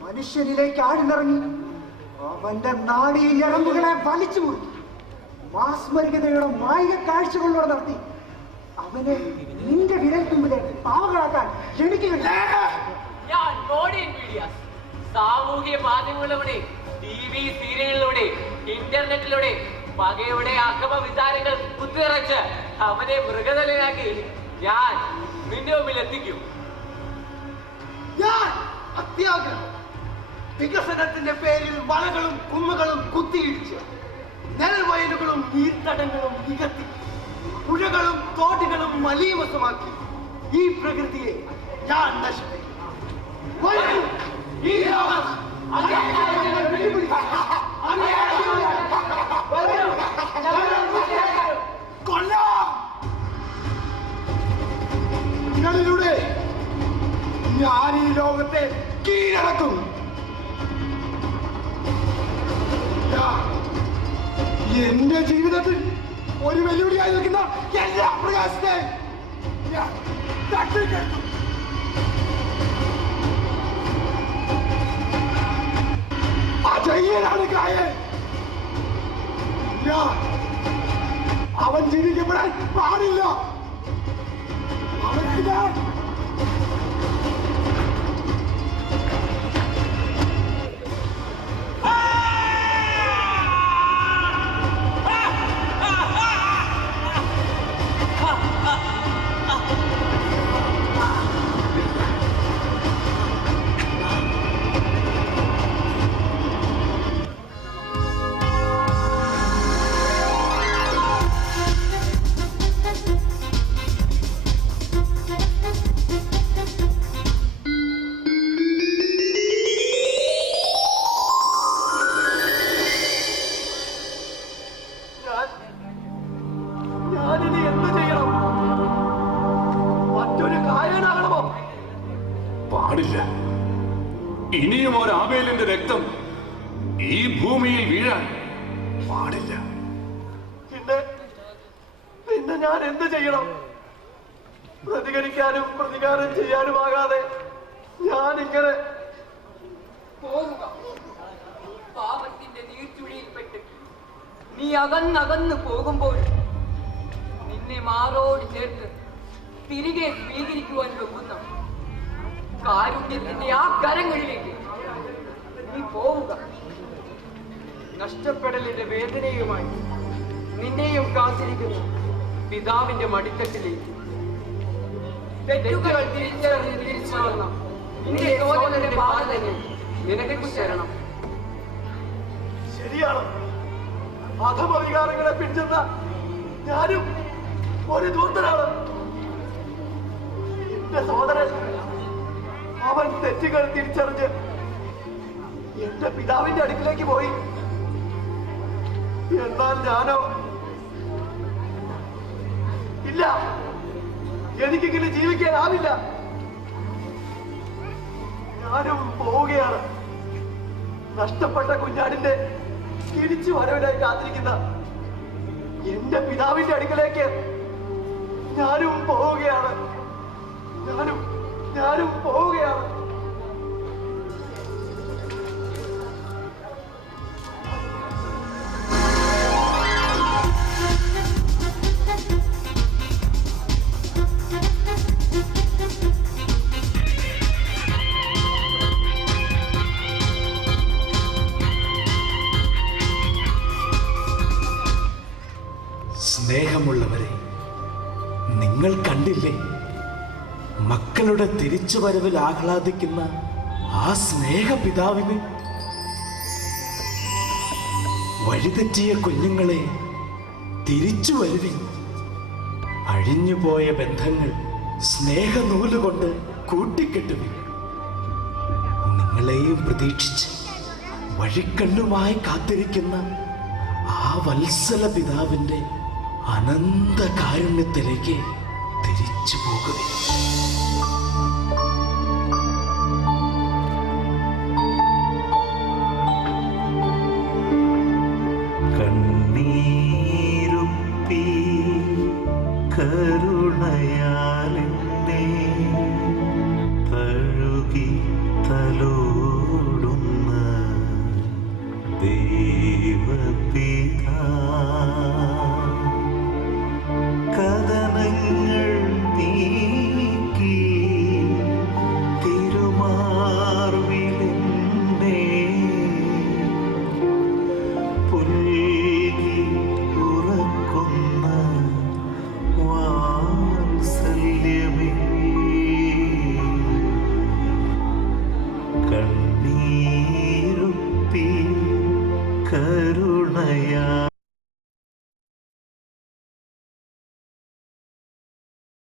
മനുഷ്യനിലേക്ക് ആഴ്ന്നിറങ്ങി അവന്റെ നാടീ ഞരമ്പുകളെ വലിച്ചു മുറുക്കി മാസ്മരികതയുടെ മായിക കാഴ്ചകളിലൂടെ നടത്തി അവനെ നിന്റെ വിരൽ തുമ്പിലെ പാവകളാക്കാൻ എനിക്ക് ഞാൻ മോഡേൺ മീഡിയാസ്, സാമൂഹിക മാധ്യമങ്ങളിലൂടെ, TV സീരിയലിലൂടെ, ഇന്റർനെറ്റിലൂടെ പകയുടെ അക്രമ വിചാരങ്ങൾ കുത്തിറച്ച് അവനെ മൃഗതലയാക്കി ഞാൻ നിന്റെ മുമ്പിൽ എത്തിക്കും. ഞാൻ അത്യാഗ്രഹം വികസനത്തിന്റെ പേരിൽ വളകളും കുന്നുകളും കുത്തിയിടിച്ച് നെൽവയലുകളും നീർത്തടങ്ങളും നികത്തി പുഴകളും തോട്ടുകളും മലീമസമാക്കി ഈ പ്രകൃതിയെ ഞാൻ നശിപ്പിക്കും. ഈ ലോകം കൊല്ലിലൂടെ ഞാൻ ഈ ലോകത്തെ കീഴടക്കും. എന്റെ ജീവിതത്തിൽ ഒരു വെല്ലുവിളിയായി നിൽക്കുന്ന എല്ലാ പ്രകാശത്തെയും ഞാൻ തട്ടിക്കെട്ടും. അജയ്യനാണ് കായൻ. അവൻ ജീവിക്കപ്പെടാൻ പാടില്ല. അവർക്ക് ഞാൻ ഞാനിനി എന്ത് ചെയ്യണം? മറ്റൊരു കായനാകണമോ? പാടില്ല. ഇനിയും ഒരു ആബേലിന്റെ രക്തം ഈ ഭൂമിയിൽ വീഴാൻ പാടില്ല. പിന്നെ ഞാൻ എന്ത് ചെയ്യണം? പ്രതികരിക്കാനും പ്രതികാരം ചെയ്യാനുമാകാതെ ഞാനിങ്ങനെ പോവുക. പാപത്തിന്റെ നീർച്ചുഴിയിൽപ്പെട്ട് നീ അകന്നകന്നു പോകുമ്പോൾ നിന്നെ മാറോട് ചേർത്ത് തിരികെ സ്വീകരിക്കുവാൻ വെമ്പുന്ന കാരുണ്യത്തിന്റെ ആ കരങ്ങളിലേക്ക് നീ പോവുക. നഷ്ടപ്പെടലിന്റെ വേദനയുമായി നിന്നെയും കാത്തിരിക്കുന്നു പിതാവിന്റെ മടിത്തട്ടിലേക്ക്. തെറ്റുകൾ തിരിച്ചറിഞ്ഞ് തിരിച്ചു വന്ന നിന്റെ സോദരന്റെ പാത തന്നെ നിനക്ക് ശരണം. ശരിയാണ്. അധമവികാരങ്ങളെ പിടിച്ചെന്ന ഞാനും ഒരു ദൂതനാണ്. എന്റെ സോദരൻ അവൻ തെറ്റുകൾ തിരിച്ചറിഞ്ഞ് എന്റെ പിതാവിന്റെ അടുക്കിലേക്ക് പോയി. എന്നാൽ ഞാനോ ഇല്ല, എനിക്കിങ്ങനെ ജീവിക്കാനാവില്ല. ഞാനും പോവുകയാണ്. നഷ്ടപ്പെട്ട കുഞ്ഞാടിന്റെ തിരിച്ചു വരവിനായി കാത്തിരിക്കുന്ന എന്റെ പിതാവിന്റെ അടുക്കലേക്ക് ഞാനും പോവുകയാണ്. ഞാനും പോവുകയാണ്. സ്നേഹമുള്ളവരെ, നിങ്ങൾ കണ്ടില്ലേ മക്കളുടെ തിരിച്ചുവരവിൽ ആഹ്ലാദിക്കുന്ന ആ സ്നേഹപിതാവിന്? വഴിതെറ്റിയ കുഞ്ഞുങ്ങളെ തിരിച്ചു വരുവിൻ. അഴിഞ്ഞുപോയ ബന്ധങ്ങൾ സ്നേഹനൂലുകൊണ്ട് കൂട്ടിക്കെട്ടുവിൻ. നിങ്ങളെയും പ്രതീക്ഷിച്ച് വഴിക്കണ്ണുമായി കാത്തിരിക്കുന്ന ആ വത്സല പിതാവിന്റെ അനന്ത കാരുണ്യത്തിലേക്ക് തിരിച്ചു പോകുവിൻ.